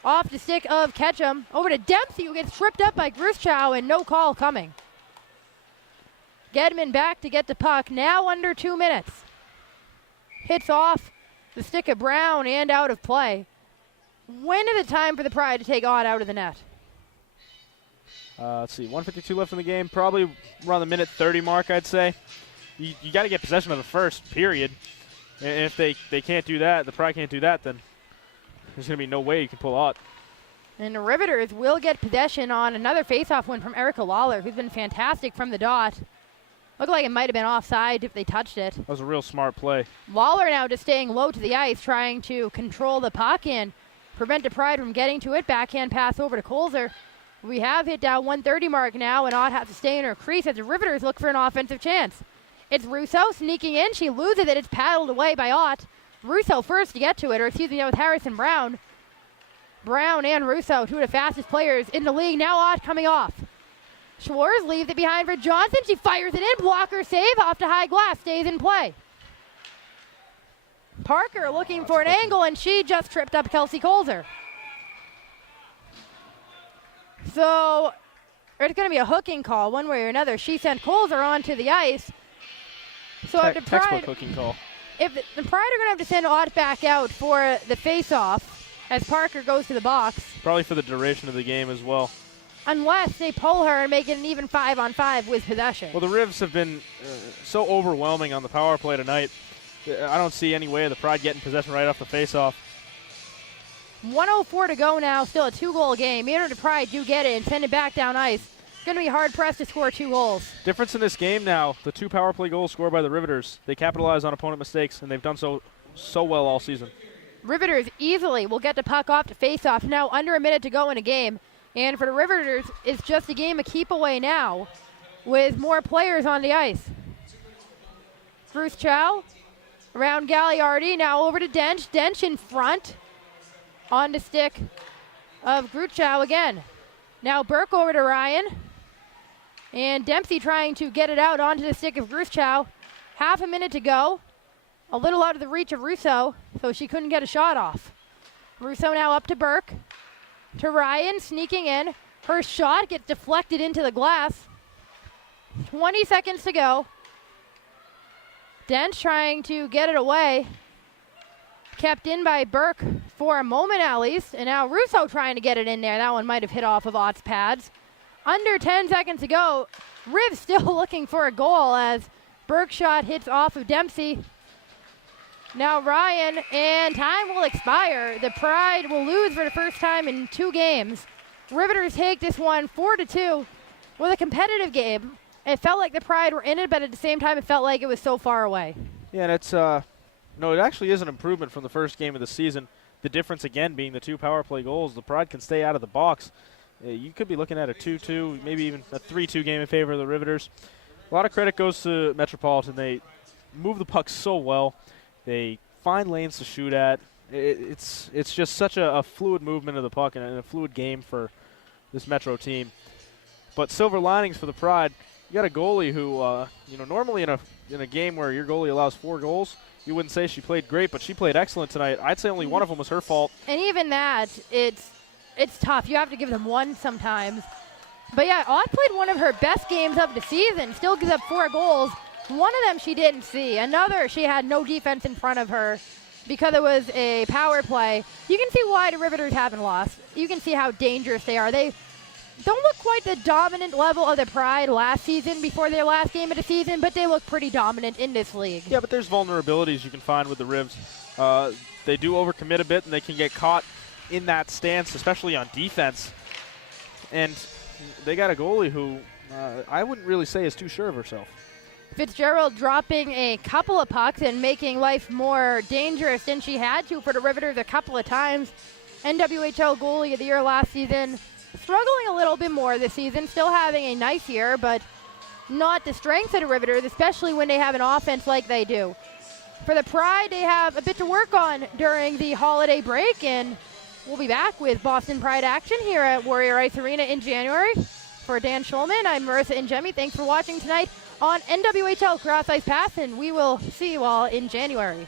Off the stick of Ketchum, over to Dempsey, who gets tripped up by Gruszczau, and no call coming. Gedman back to get the puck, now under 2 minutes. Hits off the stick of Brown and out of play. When is it time for the Pride to take Ott out of the net? Let's see, 1:52 left in the game, probably around the minute 30 mark, I'd say. You got to get possession of the first, period. And if they can't do that, the Pride can't do that, then there's going to be no way you can pull Ott. And the Riveters will get possession on another faceoff win from Erica Lawler, who's been fantastic from the dot. Looked like it might have been offside if they touched it. That was a real smart play. Lawler now just staying low to the ice, trying to control the puck and prevent the Pride from getting to it. Backhand pass over to Colzer. We have hit down 130 mark now, and Ott has to stay in her crease as the Riveters look for an offensive chance. It's Russo sneaking in. She loses it. It's paddled away by Ott. Russo first to get to it, or excuse me, that was Harrison Brown. Brown and Russo, two of the fastest players in the league. Now Ott coming off. Schwartz leaves it behind for Johnson. She fires it in. Blocker save off to high glass. Stays in play. Parker looking for an angle, and she just tripped up Kelsey Colzer. So it's going to be a hooking call one way or another. She sent Colzer onto the ice. So if the Pride, textbook hooking call. If the Pride are going to have to send Ott back out for the face-off as Parker goes to the box. Probably for the duration of the game as well. Unless they pull her and make it an even 5-on-5 with possession. Well, the Rivs have been so overwhelming on the power play tonight. I don't see any way of the Pride getting possession right off the face-off. 1:04 to go now, still a 2-goal game. Even if the Pride do get it and send it back down ice, it's going to be hard-pressed to score 2 goals. Difference in this game now, the 2 power play goals scored by the Riveters. They capitalize on opponent mistakes, and they've done so well all season. Riveters easily will get the puck off to face-off. Now under a minute to go in a game. And for the Riveters, it's just a game of keep away now with more players on the ice. Bruce Chow around Gagliardi, now over to Dench. Dench in front on the stick of Gruchow again. Now Burke over to Ryan. And Dempsey trying to get it out onto the stick of Gruchow. Half a minute to go. A little out of the reach of Russo, so she couldn't get a shot off. Russo now up to Burke. To Ryan, sneaking in. Her shot gets deflected into the glass. 20 seconds to go. Dench trying to get it away. Kept in by Burke for a moment at least. And now Russo trying to get it in there. That one might have hit off of Ott's pads. Under 10 seconds to go. Rivs still looking for a goal as Burke's shot hits off of Dempsey. Now Ryan, and time will expire. The Pride will lose for the first time in 2 games. Riveters take this one 4-2 with a competitive game. It felt like the Pride were in it, but at the same time it felt like it was so far away. Yeah, and it's no, it actually is an improvement from the first game of the season. The difference again being the 2 power play goals. The Pride can stay out of the box. You could be looking at a 2-2, maybe even a 3-2 game in favor of the Riveters. A lot of credit goes to Metropolitan. They move the puck so well. They find lanes to shoot at. It's just such a fluid movement of the puck and a fluid game for this Metro team. But silver linings for the Pride. You got a goalie who, normally in a game where your goalie allows 4 goals, you wouldn't say she played great, but she played excellent tonight. I'd say only one of them was her fault. And even that, it's tough. You have to give them one sometimes. But yeah, Ott played one of her best games of the season. Still gives up 4 goals. One of them she didn't see. Another, she had no defense in front of her because it was a power play. You can see why the Riveters haven't lost. You can see how dangerous they are. They don't look quite the dominant level of the Pride last season before their last game of the season, but they look pretty dominant in this league. Yeah, but there's vulnerabilities you can find with the Rivs. They do overcommit a bit, and they can get caught in that stance, especially on defense. And they got a goalie who I wouldn't really say is too sure of herself. Fitzgerald dropping a couple of pucks and making life more dangerous than she had to for the Riveters a couple of times. NWHL goalie of the year last season. Struggling a little bit more this season. Still having a nice year, but not the strength of the Riveters, especially when they have an offense like they do. For the Pride, they have a bit to work on during the holiday break, and we'll be back with Boston Pride action here at Warrior Ice Arena in January. For Dan Schulman, I'm Marissa Njemi. Thanks for watching tonight on NWHL Cross Ice Pass, and we will see you all in January.